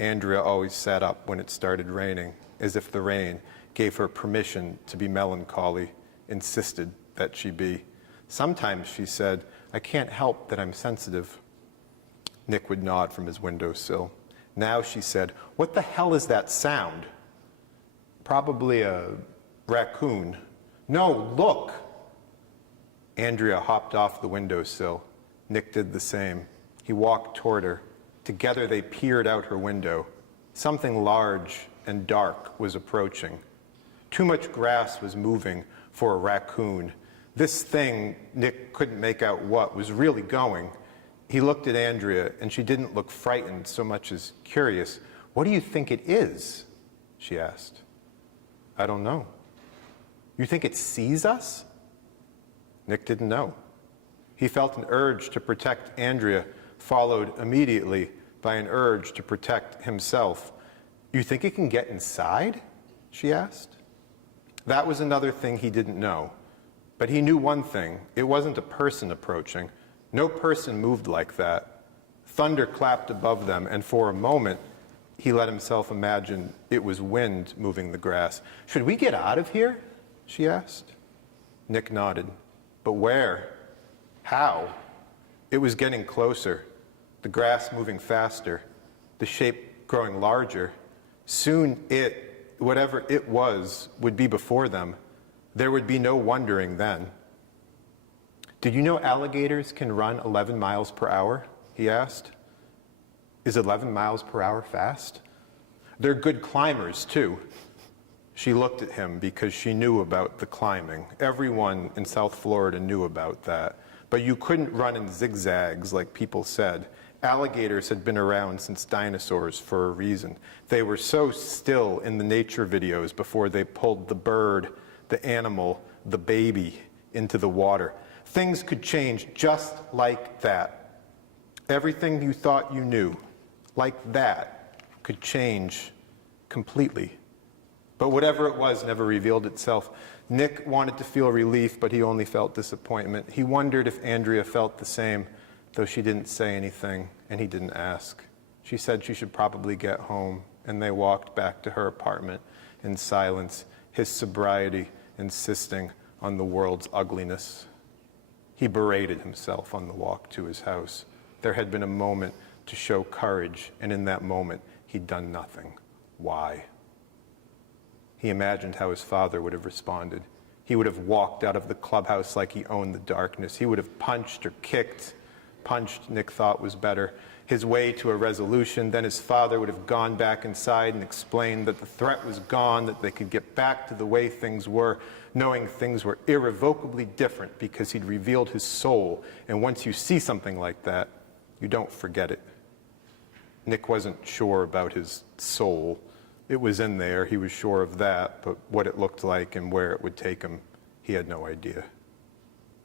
Andrea always sat up when it started raining, as if the rain gave her permission to be melancholy, insisted that she be. Sometimes she said, I can't help that I'm sensitive. Nick would nod from his windowsill. Now she said, what the hell is that sound? Probably a raccoon. No, look! Andrea hopped off the windowsill. Nick did the same. He walked toward her. Together they peered out her window. Something large and dark was approaching. Too much grass was moving for a raccoon. This thing, Nick couldn't make out what, was really going. He looked at Andrea, and she didn't look frightened so much as curious. What do you think it is? She asked. I don't know. You think it sees us? Nick didn't know. He felt an urge to protect Andrea, followed immediately by an urge to protect himself. You think it can get inside? She asked. That was another thing he didn't know. But he knew one thing. It wasn't a person approaching. No person moved like that. Thunder clapped above them, and for a moment, he let himself imagine it was wind moving the grass. Should we get out of here? She asked. Nick nodded. But where? How? It was getting closer, the grass moving faster, the shape growing larger. Soon it, whatever it was, would be before them. There would be no wondering then. Did you know alligators can run 11 miles per hour? He asked. Is 11 miles per hour fast? They're good climbers, too. She looked at him because she knew about the climbing. Everyone in South Florida knew about that. But you couldn't run in zigzags like people said. Alligators had been around since dinosaurs for a reason. They were so still in the nature videos before they pulled the bird, the animal, the baby into the water. Things could change just like that. Everything you thought you knew, like that, could change completely. But whatever it was never revealed itself. Nick wanted to feel relief, but he only felt disappointment. He wondered if Andrea felt the same, though she didn't say anything, and he didn't ask. She said she should probably get home, and they walked back to her apartment in silence, his sobriety insisting on the world's ugliness. He berated himself on the walk to his house. There had been a moment to show courage, and in that moment, he'd done nothing. Why? He imagined how his father would have responded. He would have walked out of the clubhouse like he owned the darkness. He would have punched or kicked. Punched, Nick thought, was better. His way to a resolution. Then his father would have gone back inside and explained that the threat was gone, that they could get back to the way things were, knowing things were irrevocably different because he'd revealed his soul. And once you see something like that, you don't forget it. Nick wasn't sure about his soul. It was in there, he was sure of that, but what it looked like and where it would take him, he had no idea.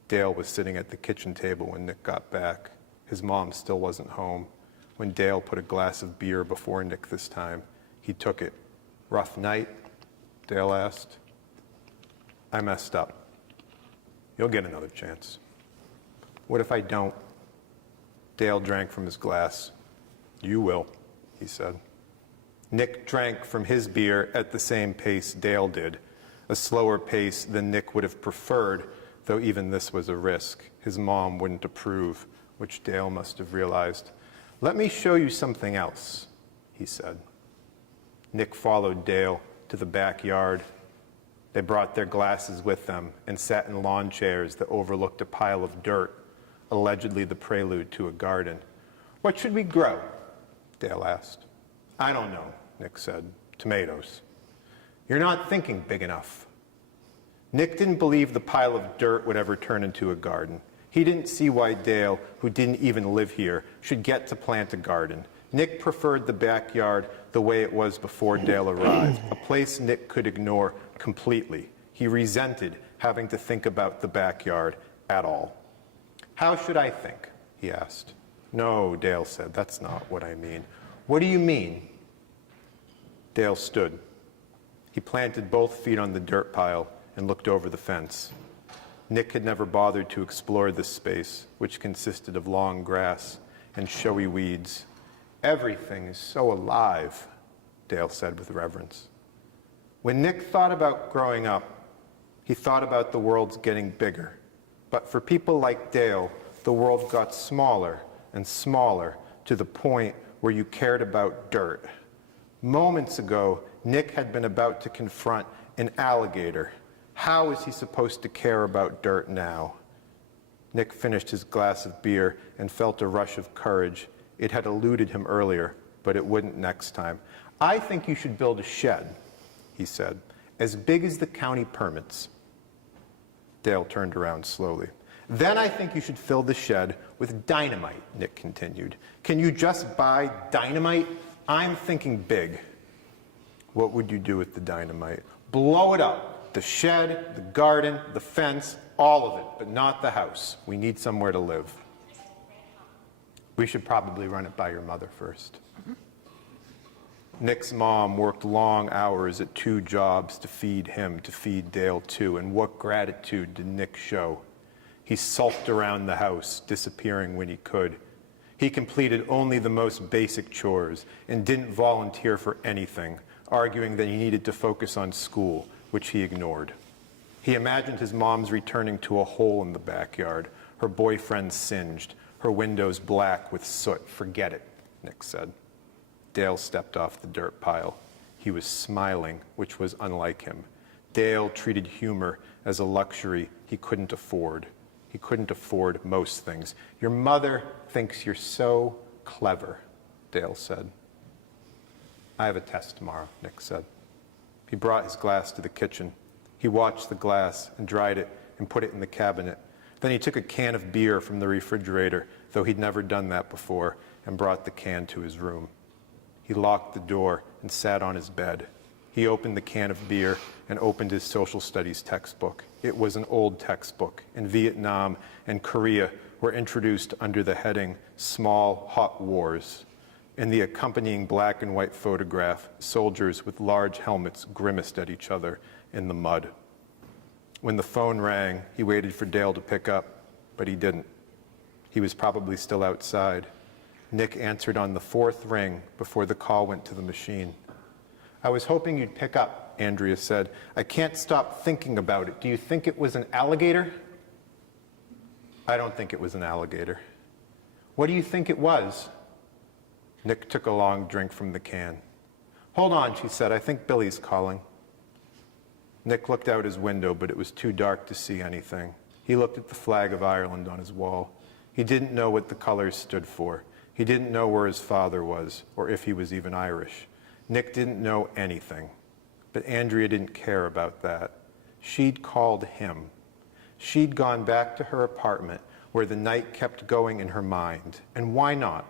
Dale was sitting at the kitchen table when Nick got back. His mom still wasn't home. When Dale put a glass of beer before Nick this time, he took it. Rough night? Dale asked. I messed up. You'll get another chance. What if I don't? Dale drank from his glass. You will, he said. Nick drank from his beer at the same pace Dale did, a slower pace than Nick would have preferred, though even this was a risk. His mom wouldn't approve, which Dale must have realized. Let me show you something else, he said. Nick followed Dale to the backyard. They brought their glasses with them and sat in lawn chairs that overlooked a pile of dirt, allegedly the prelude to a garden. "What should we grow?" Dale asked. "I don't know," Nick said. "Tomatoes." "You're not thinking big enough." Nick didn't believe the pile of dirt would ever turn into a garden. He didn't see why Dale, who didn't even live here, should get to plant a garden. Nick preferred the backyard the way it was before Dale arrived, a place Nick could ignore completely. He resented having to think about the backyard at all. "How should I think?" he asked. "No," Dale said, "that's not what I mean." "What do you mean?" Dale stood. He planted both feet on the dirt pile and looked over the fence. Nick had never bothered to explore this space, which consisted of long grass and showy weeds. "Everything is so alive," Dale said with reverence. When Nick thought about growing up, he thought about the world's getting bigger. But for people like Dale, the world got smaller and smaller to the point where you cared about dirt. Moments ago, Nick had been about to confront an alligator. How is he supposed to care about dirt now? Nick finished his glass of beer and felt a rush of courage. It had eluded him earlier, but it wouldn't next time. "I think you should build a shed," he said, "as big as the county permits." Dale turned around slowly. "Then I think you should fill the shed with dynamite," Nick continued. "Can you just buy dynamite? I'm thinking big." "What would you do with the dynamite?" "Blow it up. The shed, the garden, the fence, all of it, but not the house. We need somewhere to live." "We should probably run it by your mother first." Nick's mom worked long hours at 2 jobs to feed him, to feed Dale too, and what gratitude did Nick show? He sulked around the house, disappearing when he could. He completed only the most basic chores and didn't volunteer for anything, arguing that he needed to focus on school, which he ignored. He imagined his mom's returning to a hole in the backyard, her boyfriend singed, her windows black with soot. "Forget it," Nick said. Dale stepped off the dirt pile. He was smiling, which was unlike him. Dale treated humor as a luxury he couldn't afford. He couldn't afford most things. "Your mother thinks you're so clever," Dale said. "I have a test tomorrow," Nick said. He brought his glass to the kitchen. He watched the glass and dried it and put it in the cabinet. Then he took a can of beer from the refrigerator, though he'd never done that before, and brought the can to his room. He locked the door and sat on his bed. He opened the can of beer and opened his social studies textbook. It was an old textbook, and Vietnam and Korea were introduced under the heading Small Hot Wars. In the accompanying black and white photograph, soldiers with large helmets grimaced at each other in the mud. When the phone rang, he waited for Dale to pick up, but he didn't. He was probably still outside. Nick answered on the 4th ring before the call went to the machine. "I was hoping you'd pick up," Andrea said. "I can't stop thinking about it. Do you think it was an alligator?" "I don't think it was an alligator." "What do you think it was?" Nick took a long drink from the can. "Hold on," she said. "I think Billy's calling." Nick looked out his window, but it was too dark to see anything. He looked at the flag of Ireland on his wall. He didn't know what the colors stood for. He didn't know where his father was, or if he was even Irish. Nick didn't know anything. But Andrea didn't care about that. She'd called him. She'd gone back to her apartment where the night kept going in her mind. And why not?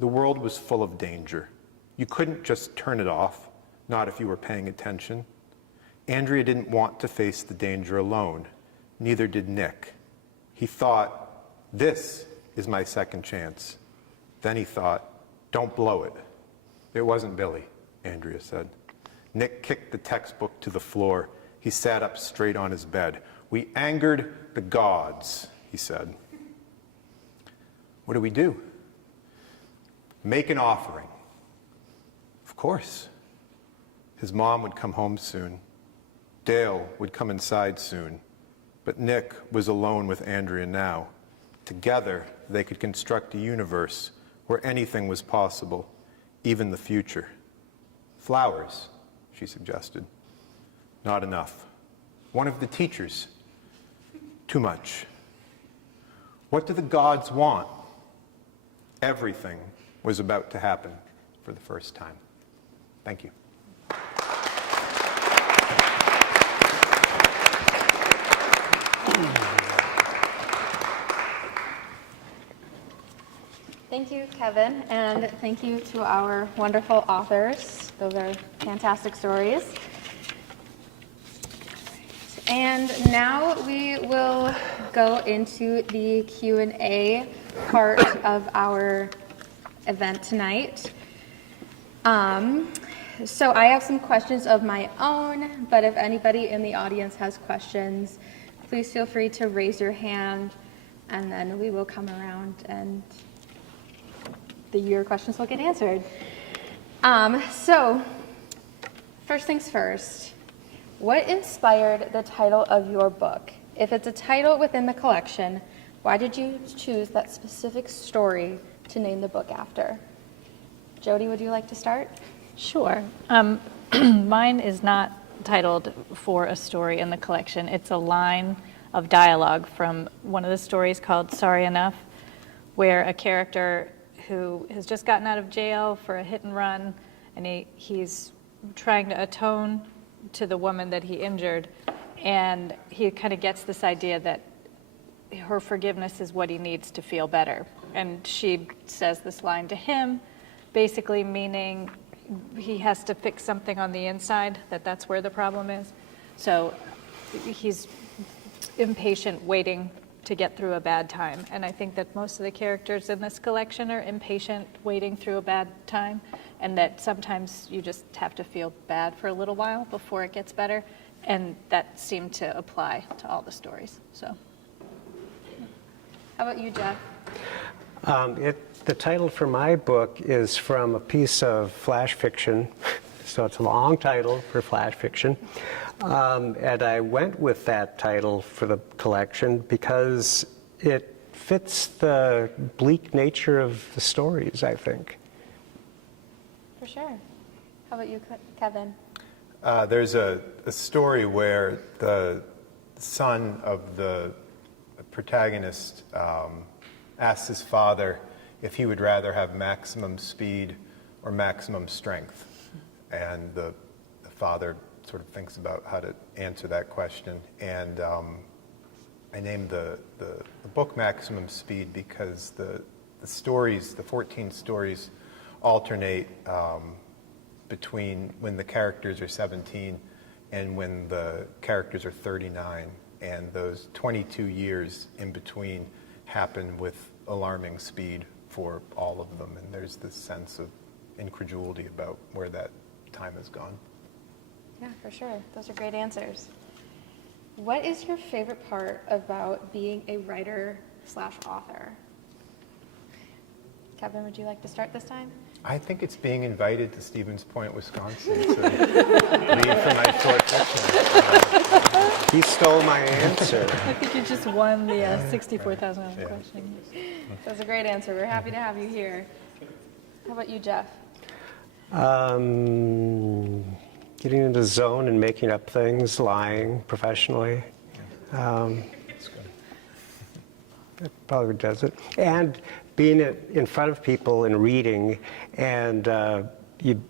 The world was full of danger. You couldn't just turn it off, not if you were paying attention. Andrea didn't want to face the danger alone. Neither did Nick. He thought, "This is my second chance." Then he thought, "Don't blow it." "It wasn't Billy," Andrea said. Nick kicked the textbook to the floor. He sat up straight on his bed. "We angered the gods," he said. "What do we do?" "Make an offering." Of course. His mom would come home soon. Dale would come inside soon. But Nick was alone with Andrea now. Together, they could construct a universe where anything was possible, even the future. "Flowers," she suggested. "Not enough," one of the teachers too much? What do the gods want? Everything was about to happen for the first time. Thank you. Thank you, Kevin, and thank you to our wonderful authors. Those are fantastic stories. And now we will go into the Q&A part of our event tonight. So I have some questions of my own, but if anybody in the audience has questions, please feel free to raise your hand, and then we will come around and your questions will get answered. So first things first, what inspired the title of your book? If it's a title within the collection, why did you choose that specific story to name the book after? Jody, would you like to start? Sure. Mine is not titled for a story in the collection. It's a line of dialogue from one of the stories called Sorry Enough, where a character who has just gotten out of jail for a hit and run, and he's trying to atone to the woman that he injured, and he kind of gets this idea that her forgiveness is what he needs to feel better. And she says this line to him, basically meaning he has to fix something on the inside, that's where the problem is. So he's impatient, waiting to get through a bad time. And I think that most of the characters in this collection are impatient, waiting through a bad time, and that sometimes you just have to feel bad for a little while before it gets better. And that seemed to apply to all the stories. So, how about you, Jeff? The title for my book is from a piece of flash fiction, so it's a long title for flash fiction. And I went with that title for the collection because it fits the bleak nature of the stories, I think. For sure. How about you, Kevin? There's a story where the son of the protagonist asks his father if he would rather have maximum speed or maximum strength. And the father sort of thinks about how to answer that question. And I named the book Maximum Speed because the stories, the 14 stories, alternate between when the characters are 17 and when the characters are 39. And those 22 years in between happen with alarming speed for all of them. And there's this sense of incredulity about where that time has gone. Yeah, for sure. Those are great answers. What is your favorite part about being a writer/author? Kevin, would you like to start this time? I think it's being invited to Stevens Point, Wisconsin to read for my short fiction. He stole my answer. I think you just won the $64,000 question. That's a great answer. We're happy to have you here. How about you, Jeff? Getting into the zone and making up things, lying professionally. That probably does it. And being in front of people and reading, and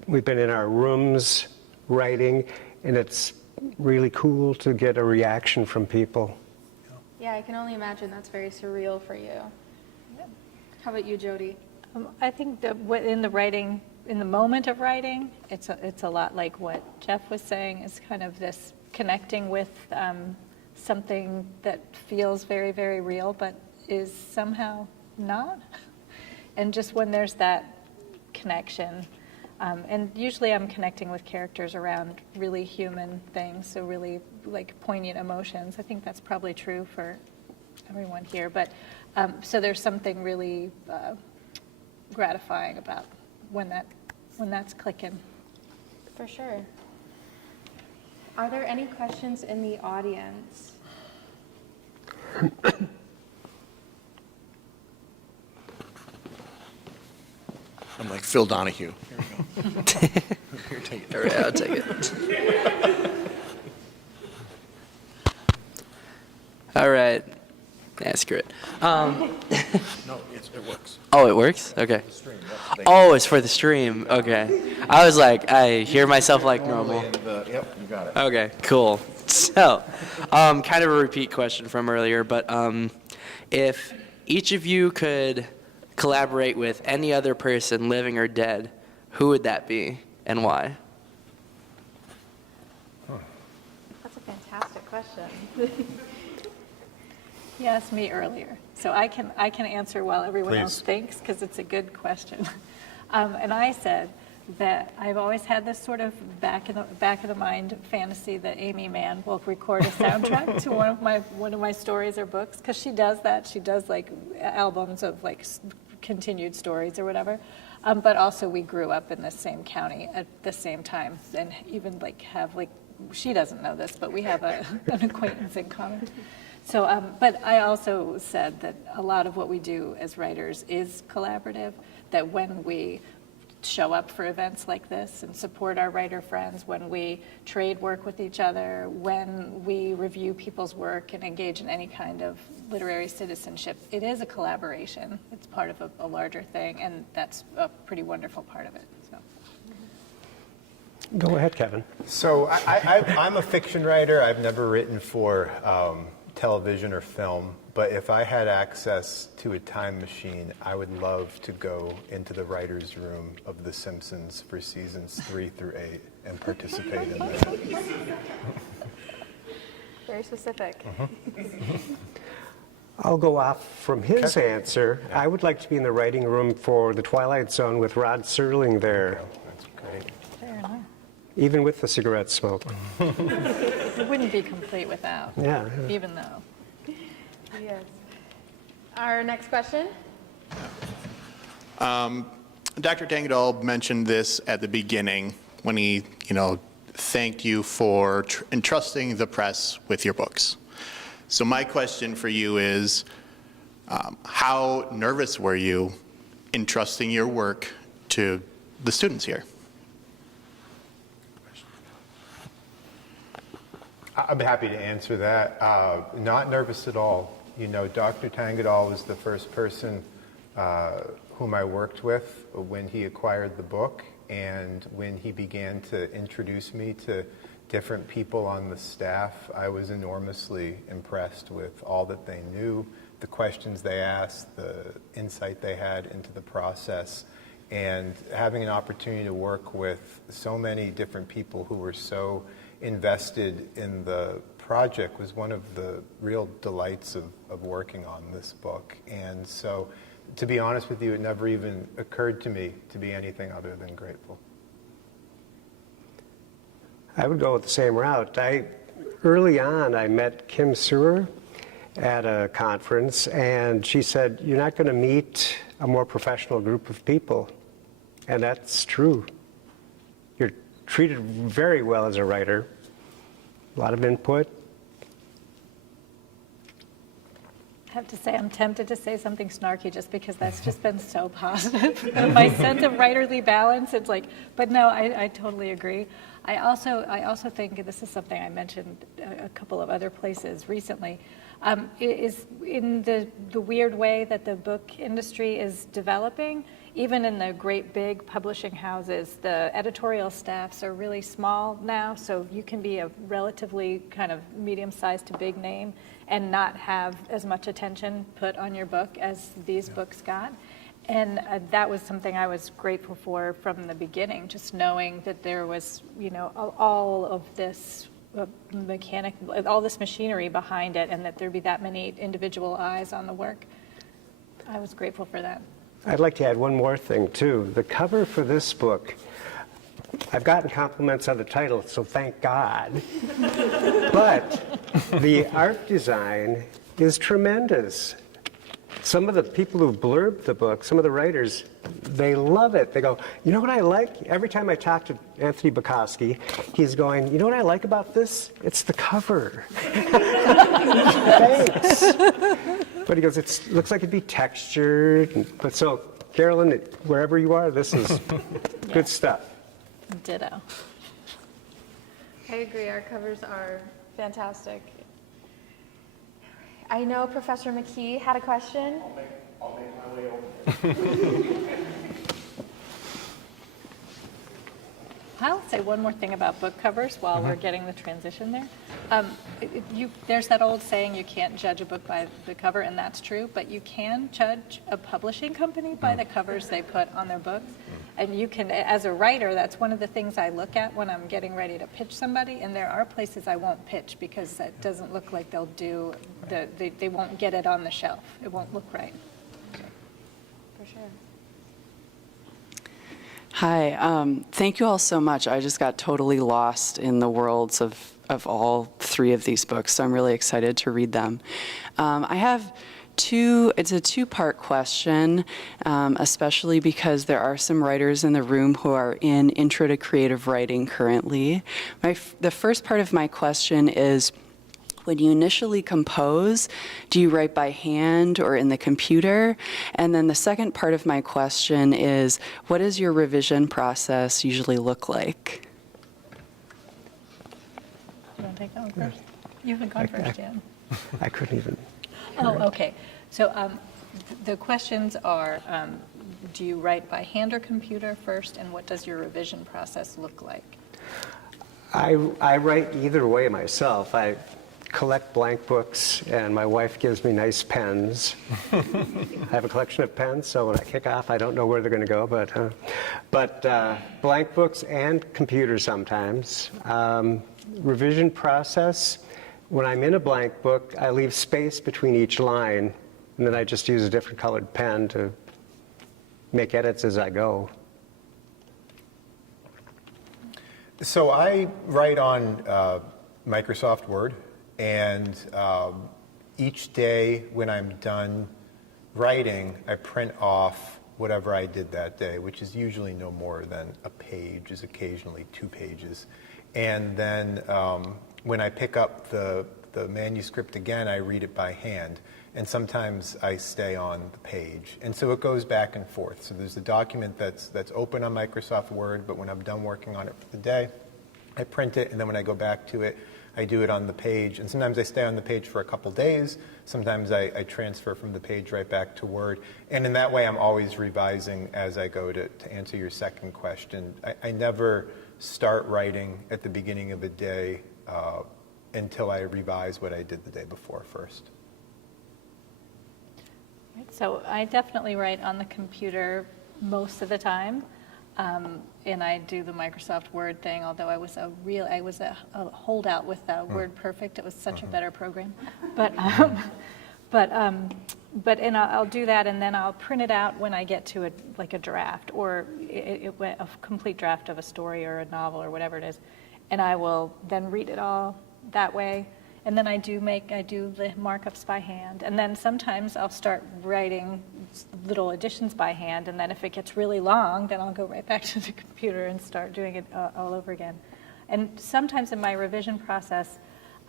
we've been in our rooms writing, and it's really cool to get a reaction from people. Yeah, I can only imagine that's very surreal for you. How about you, Jody? I think that in the writing, in the moment of writing, it's a lot like what Jeff was saying, is kind of this connecting with something that feels very, very real, but is somehow not. And just when there's that connection, and usually I'm connecting with characters around really human things, so really like poignant emotions. I think that's probably true for everyone here, but so there's something really gratifying about when that's clicking. For sure. Are there any questions in the audience? I'm like Phil Donahue. All right, I'll take it. screw it. No, it works. Oh, it works? Okay. Oh, it's for the stream. Okay. I was like, I hear myself like normal. Yep, you got it. Okay, cool. So, kind of a repeat question from earlier, but if each of you could collaborate with any other person, living or dead, who would that be and why? That's a fantastic question. You asked me earlier, so I can answer while everyone else thinks, because it's a good question. And I said that I've always had this sort of back of the mind fantasy that Amy Mann will record a soundtrack to one of my stories or books, because she does that. She does like albums of like continued stories or whatever. But also we grew up in the same county at the same time, and even like have like, she doesn't know this, but we have an acquaintance in common. So, but I also said that a lot of what we do as writers is collaborative, that when we show up for events like this and support our writer friends, when we trade work with each other, when we review people's work and engage in any kind of literary citizenship, it is a collaboration. It's part of a larger thing, and that's a pretty wonderful part of it. So. Go ahead, Kevin. So I'm a fiction writer. I've never written for television or film, but if I had access to a time machine, I would love to go into the writer's room of The Simpsons for seasons 3 through 8 and participate in that. Very specific. I'll go off from his answer. I would like to be in the writing room for The Twilight Zone with Rod Serling there, That's great. Fair enough. even with the cigarette smoke. It wouldn't be complete without, Yeah. even though. Yes. Our next question. Dr. Tangadal mentioned this at the beginning when he, thanked you for entrusting the press with your books. So my question for you is, how nervous were you entrusting your work to the students here? I'm happy to answer that. Not nervous at all. Dr. Tangadal was the first person whom I worked with when he acquired the book, and when he began to introduce me to different people on the staff, I was enormously impressed with all that they knew, the questions they asked, the insight they had into the process, and having an opportunity to work with so many different people who were so invested in the project was one of the real delights of working on this book. And so, to be honest with you, it never even occurred to me to be anything other than grateful. I would go with the same route. Early on, I met Kim Sewer at a conference, and she said, "You're not going to meet a more professional group of people." And that's true. You're treated very well as a writer. A lot of input. I have to say, I'm tempted to say something snarky just because that's just been so positive. My sense of writerly balance, it's like, but no, I totally agree. I also think, this is something I mentioned a couple of other places recently, is in the weird way that the book industry is developing. Even in the great big publishing houses, the editorial staffs are really small now, so you can be a relatively kind of medium-sized to big name and not have as much attention put on your book as these books got. And that was something I was grateful for from the beginning, just knowing that there was, all of this all this machinery behind it, and that there'd be that many individual eyes on the work. I was grateful for that. I'd like to add one more thing, too. The cover for this book, I've gotten compliments on the title, so thank God. But the art design is tremendous. Some of the people who blurbed the book, some of the writers, they love it. They go, "You know what I like?" Every time I talk to Anthony Bukowski, he's going, "You know what I like about this? It's the cover." Thanks. But he goes, "It looks like it'd be textured." But so, Carolyn, wherever you are, this is good stuff. Ditto. I agree. Our covers are fantastic. I know Professor McKee had a question. I'll make my way over. I'll say one more thing about book covers while we're getting the transition there. There's that old saying, you can't judge a book by the cover, and that's true, but you can judge a publishing company by the covers they put on their books. And you can, as a writer, that's one of the things I look at when I'm getting ready to pitch somebody, and there are places I won't pitch because it doesn't look like they'll do, they won't get it on the shelf. It won't look right. For sure. Hi, thank you all so much. I just got totally lost in the worlds of all three of these books, so I'm really excited to read them. I have it's a two-part question, especially because there are some writers in the room who are in Intro to Creative Writing currently. The first part of my question is, when you initially compose, do you write by hand or in the computer? And then the second part of my question is, what does your revision process usually look like? You want to take that one first? You haven't gone first yet. I couldn't even. Oh, okay. So the questions are, do you write by hand or computer first, and what does your revision process look like? I write either way myself. I collect blank books, and my wife gives me nice pens. I have a collection of pens, so when I kick off, I don't know where they're going to go, but blank books and computer sometimes. Revision process, when I'm in a blank book, I leave space between each line, and then I just use a different colored pen to make edits as I go. So I write on Microsoft Word, and each day when I'm done writing, I print off whatever I did that day, which is usually no more than a page, is occasionally 2 pages. And then when I pick up the manuscript again, I read it by hand. And sometimes I stay on the page. And so it goes back and forth. So there's a document that's open on Microsoft Word, but when I'm done working on it for the day, I print it, and then when I go back to it, I do it on the page. And sometimes I stay on the page for a couple days. Sometimes I transfer from the page right back to Word. And in that way, I'm always revising as I go to answer your second question. I never start writing at the beginning of a day until I revise what I did the day before first. So I definitely write on the computer most of the time, and I do the Microsoft Word thing. Although I was a holdout with WordPerfect. It was such a better program, but I'll do that, and then I'll print it out when I get to a draft or a complete draft of a story or a novel or whatever it is, and I will then read it all that way. And then I do the markups by hand. And then sometimes I'll start writing little additions by hand. And then if it gets really long, then I'll go right back to the computer and start doing it all over again. And sometimes in my revision process,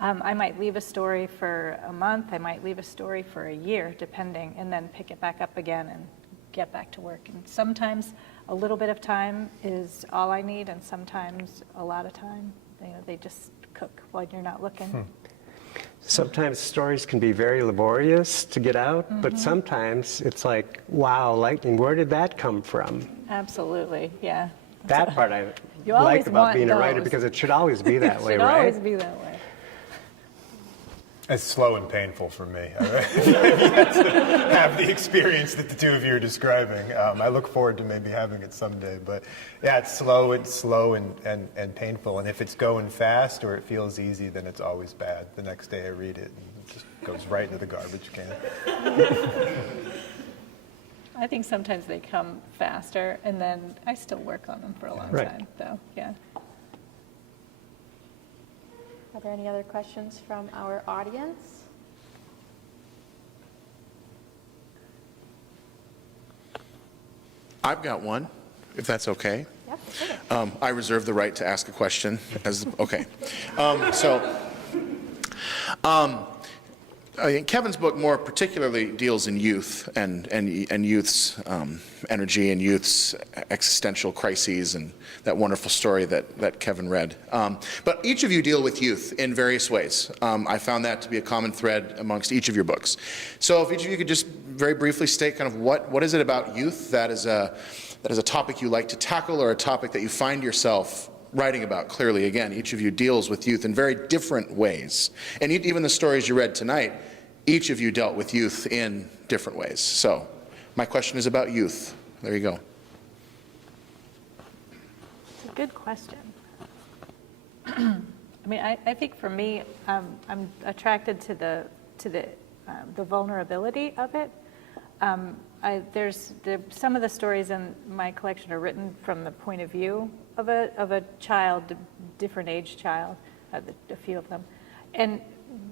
I might leave a story for a month. I might leave a story for a year, depending, and then pick it back up again and get back to work. And sometimes a little bit of time is all I need, and sometimes a lot of time. They just cook while you're not looking. Sometimes stories can be very laborious to get out, but sometimes it's like, wow, lightning, where did that come from? Absolutely, yeah. That part I You like always about want being a writer, those. because it should always be that way, It should right? always be that way. It's slow and painful for me. I have the experience that the two of you are describing. I look forward to maybe having it someday. But yeah, it's slow and painful. And if it's going fast or it feels easy, then it's always bad. The next day I read it, and it just goes right into the garbage can. I think sometimes they come faster, and then I still work on them for a long Right. time, though, yeah. Are there any other questions from our audience? I've got one, if that's okay. Yep, sure. I reserve the right to ask a question. Okay. Kevin's book more particularly deals in youth and youth's energy and youth's existential crises and that wonderful story that Kevin read. But each of you deal with youth in various ways. I found that to be a common thread amongst each of your books. So if each of you could just very briefly state kind of what is it about youth that is a topic you like to tackle, or a topic that you find yourself writing about. Clearly, again, each of you deals with youth in very different ways. And even the stories you read tonight, each of you dealt with youth in different ways. So my question is about youth. There you go. It's a good question. I mean, I think for me, I'm attracted to the vulnerability of it. Some of the stories in my collection are written from the point of view of a child, different age child, a few of them, and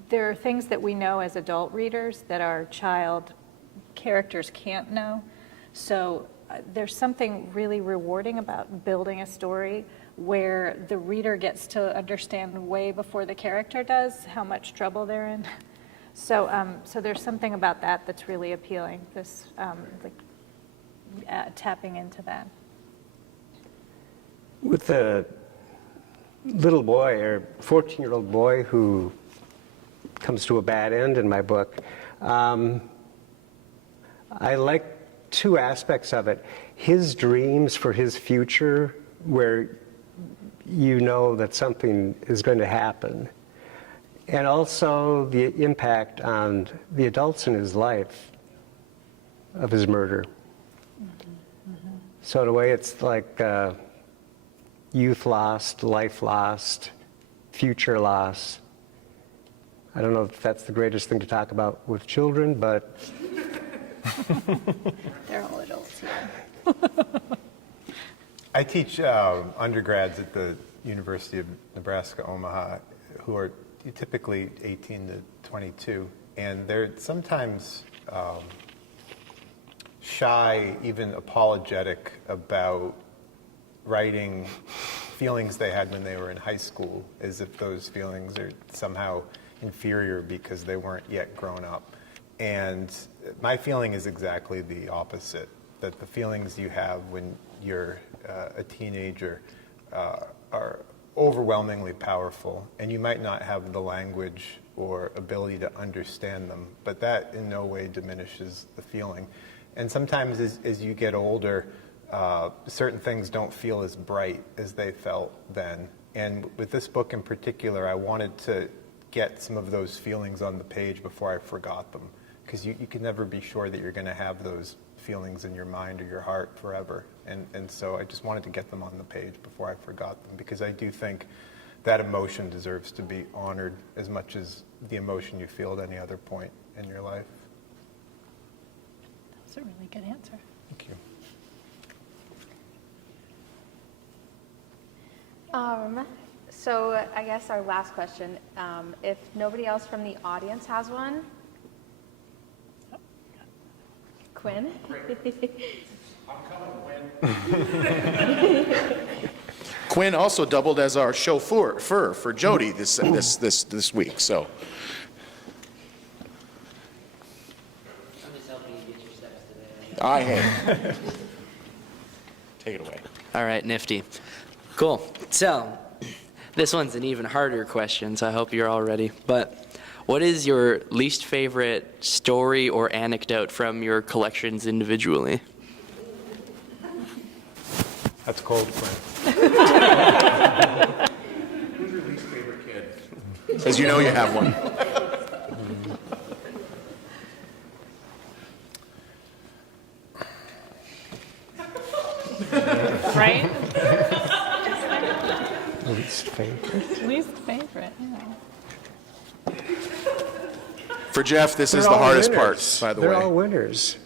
there are things that we know as adult readers that our child characters can't know. So there's something really rewarding about building a story where the reader gets to understand way before the character does how much trouble they're in. So there's something about that that's really appealing. This tapping into that. With a little boy, or 14-year-old boy who comes to a bad end in my book, I like two aspects of it. His dreams for his future, where you know that something is going to happen, and also the impact on the adults in his life of his murder. So in a way, it's like youth lost, life lost, future loss. I don't know if that's the greatest thing to talk about with children, but... They're all adults here. I teach undergrads at the University of Nebraska-Omaha who are typically 18 to 22, and they're sometimes shy, even apologetic about writing feelings they had when they were in high school, as if those feelings are somehow inferior because they weren't yet grown up. And my feeling is exactly the opposite, that the feelings you have when you're a teenager are overwhelmingly powerful, and you might not have the language or ability to understand them, but that in no way diminishes the feeling. And sometimes as you get older, certain things don't feel as bright as they felt then. And with this book in particular, I wanted to get some of those feelings on the page before I forgot them, because you can never be sure that you're going to have those feelings in your mind or your heart forever. And so I just wanted to get them on the page before I forgot them, because I do think that emotion deserves to be honored as much as the emotion you feel at any other point in your life. That's a really good answer. Thank you. So I guess our last question, if nobody else from the audience has one. Quinn? I'm coming, Quinn. Quinn also doubled as our chauffeur for Jody this week, so. I'm just helping you get your steps today. I am. Take it away. All right, nifty. Cool. So, this one's an even harder question, so I hope you're all ready. But what is your least favorite story or anecdote from your collections individually? That's cold, Quinn. Who's your least favorite kid? As you know, you have one. Right? Least favorite. Least favorite, yeah. For Jeff, this is They're the all hardest winners. part, by the They're way. all winners.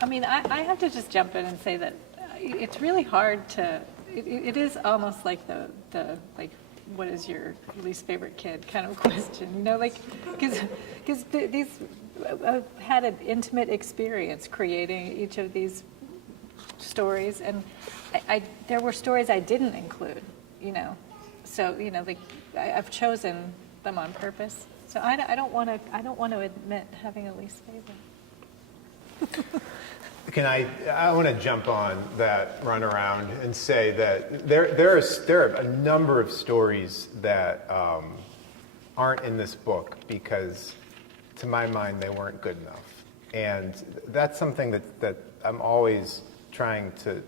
I mean, I have to just jump in and say that it's really hard to, it is almost like the like, what is your least favorite kid kind of question, you know, like, because these, I've had an intimate experience creating each of these stories, and there were stories I didn't include, you know, so, you know, like, I've chosen them on purpose, So I don't want to admit having a least favorite. I want to jump on that runaround and say that there are a number of stories that aren't in this book because, to my mind, they weren't good enough. And that's something that I'm always trying to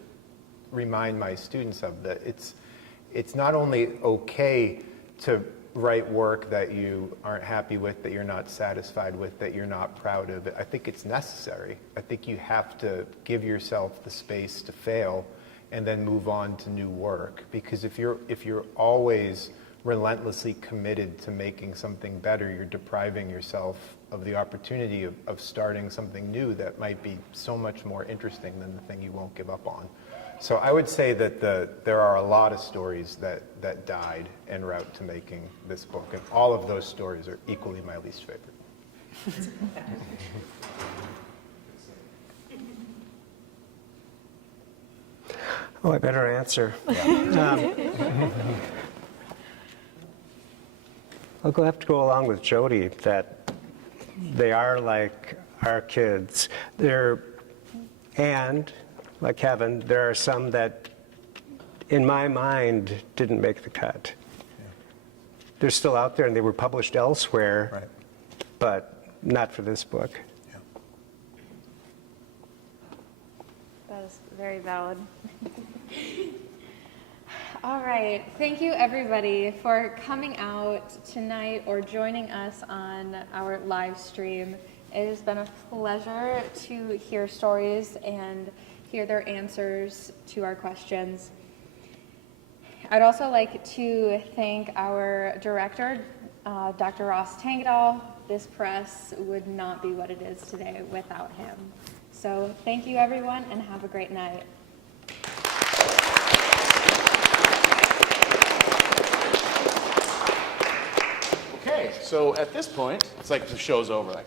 remind my students of, that it's not only okay to write work that you aren't happy with, that you're not satisfied with, that you're not proud of. I think it's necessary. I think you have to give yourself the space to fail and then move on to new work. Because if you're always relentlessly committed to making something better, you're depriving yourself of the opportunity of starting something new that might be so much more interesting than the thing you won't give up on. So I would say that there are a lot of stories that died en route to making this book, and all of those stories are equally my least favorite. Oh, I better answer. I'll have to go along with Jody that they are like our kids. And like Kevin, there are some that, in my mind, didn't make the cut. Yeah. They're still out there and they were published elsewhere, right, but not for this book. Yeah. That is very valid. All right, thank you everybody for coming out tonight or joining us on our live stream. It has been a pleasure to hear stories and hear their answers to our questions. I'd also like to thank our director, Dr. Ross Tangadal. This press would not be what it is today without him. So thank you everyone and have a great night. Okay, so at this point, it's like the show's over. Like,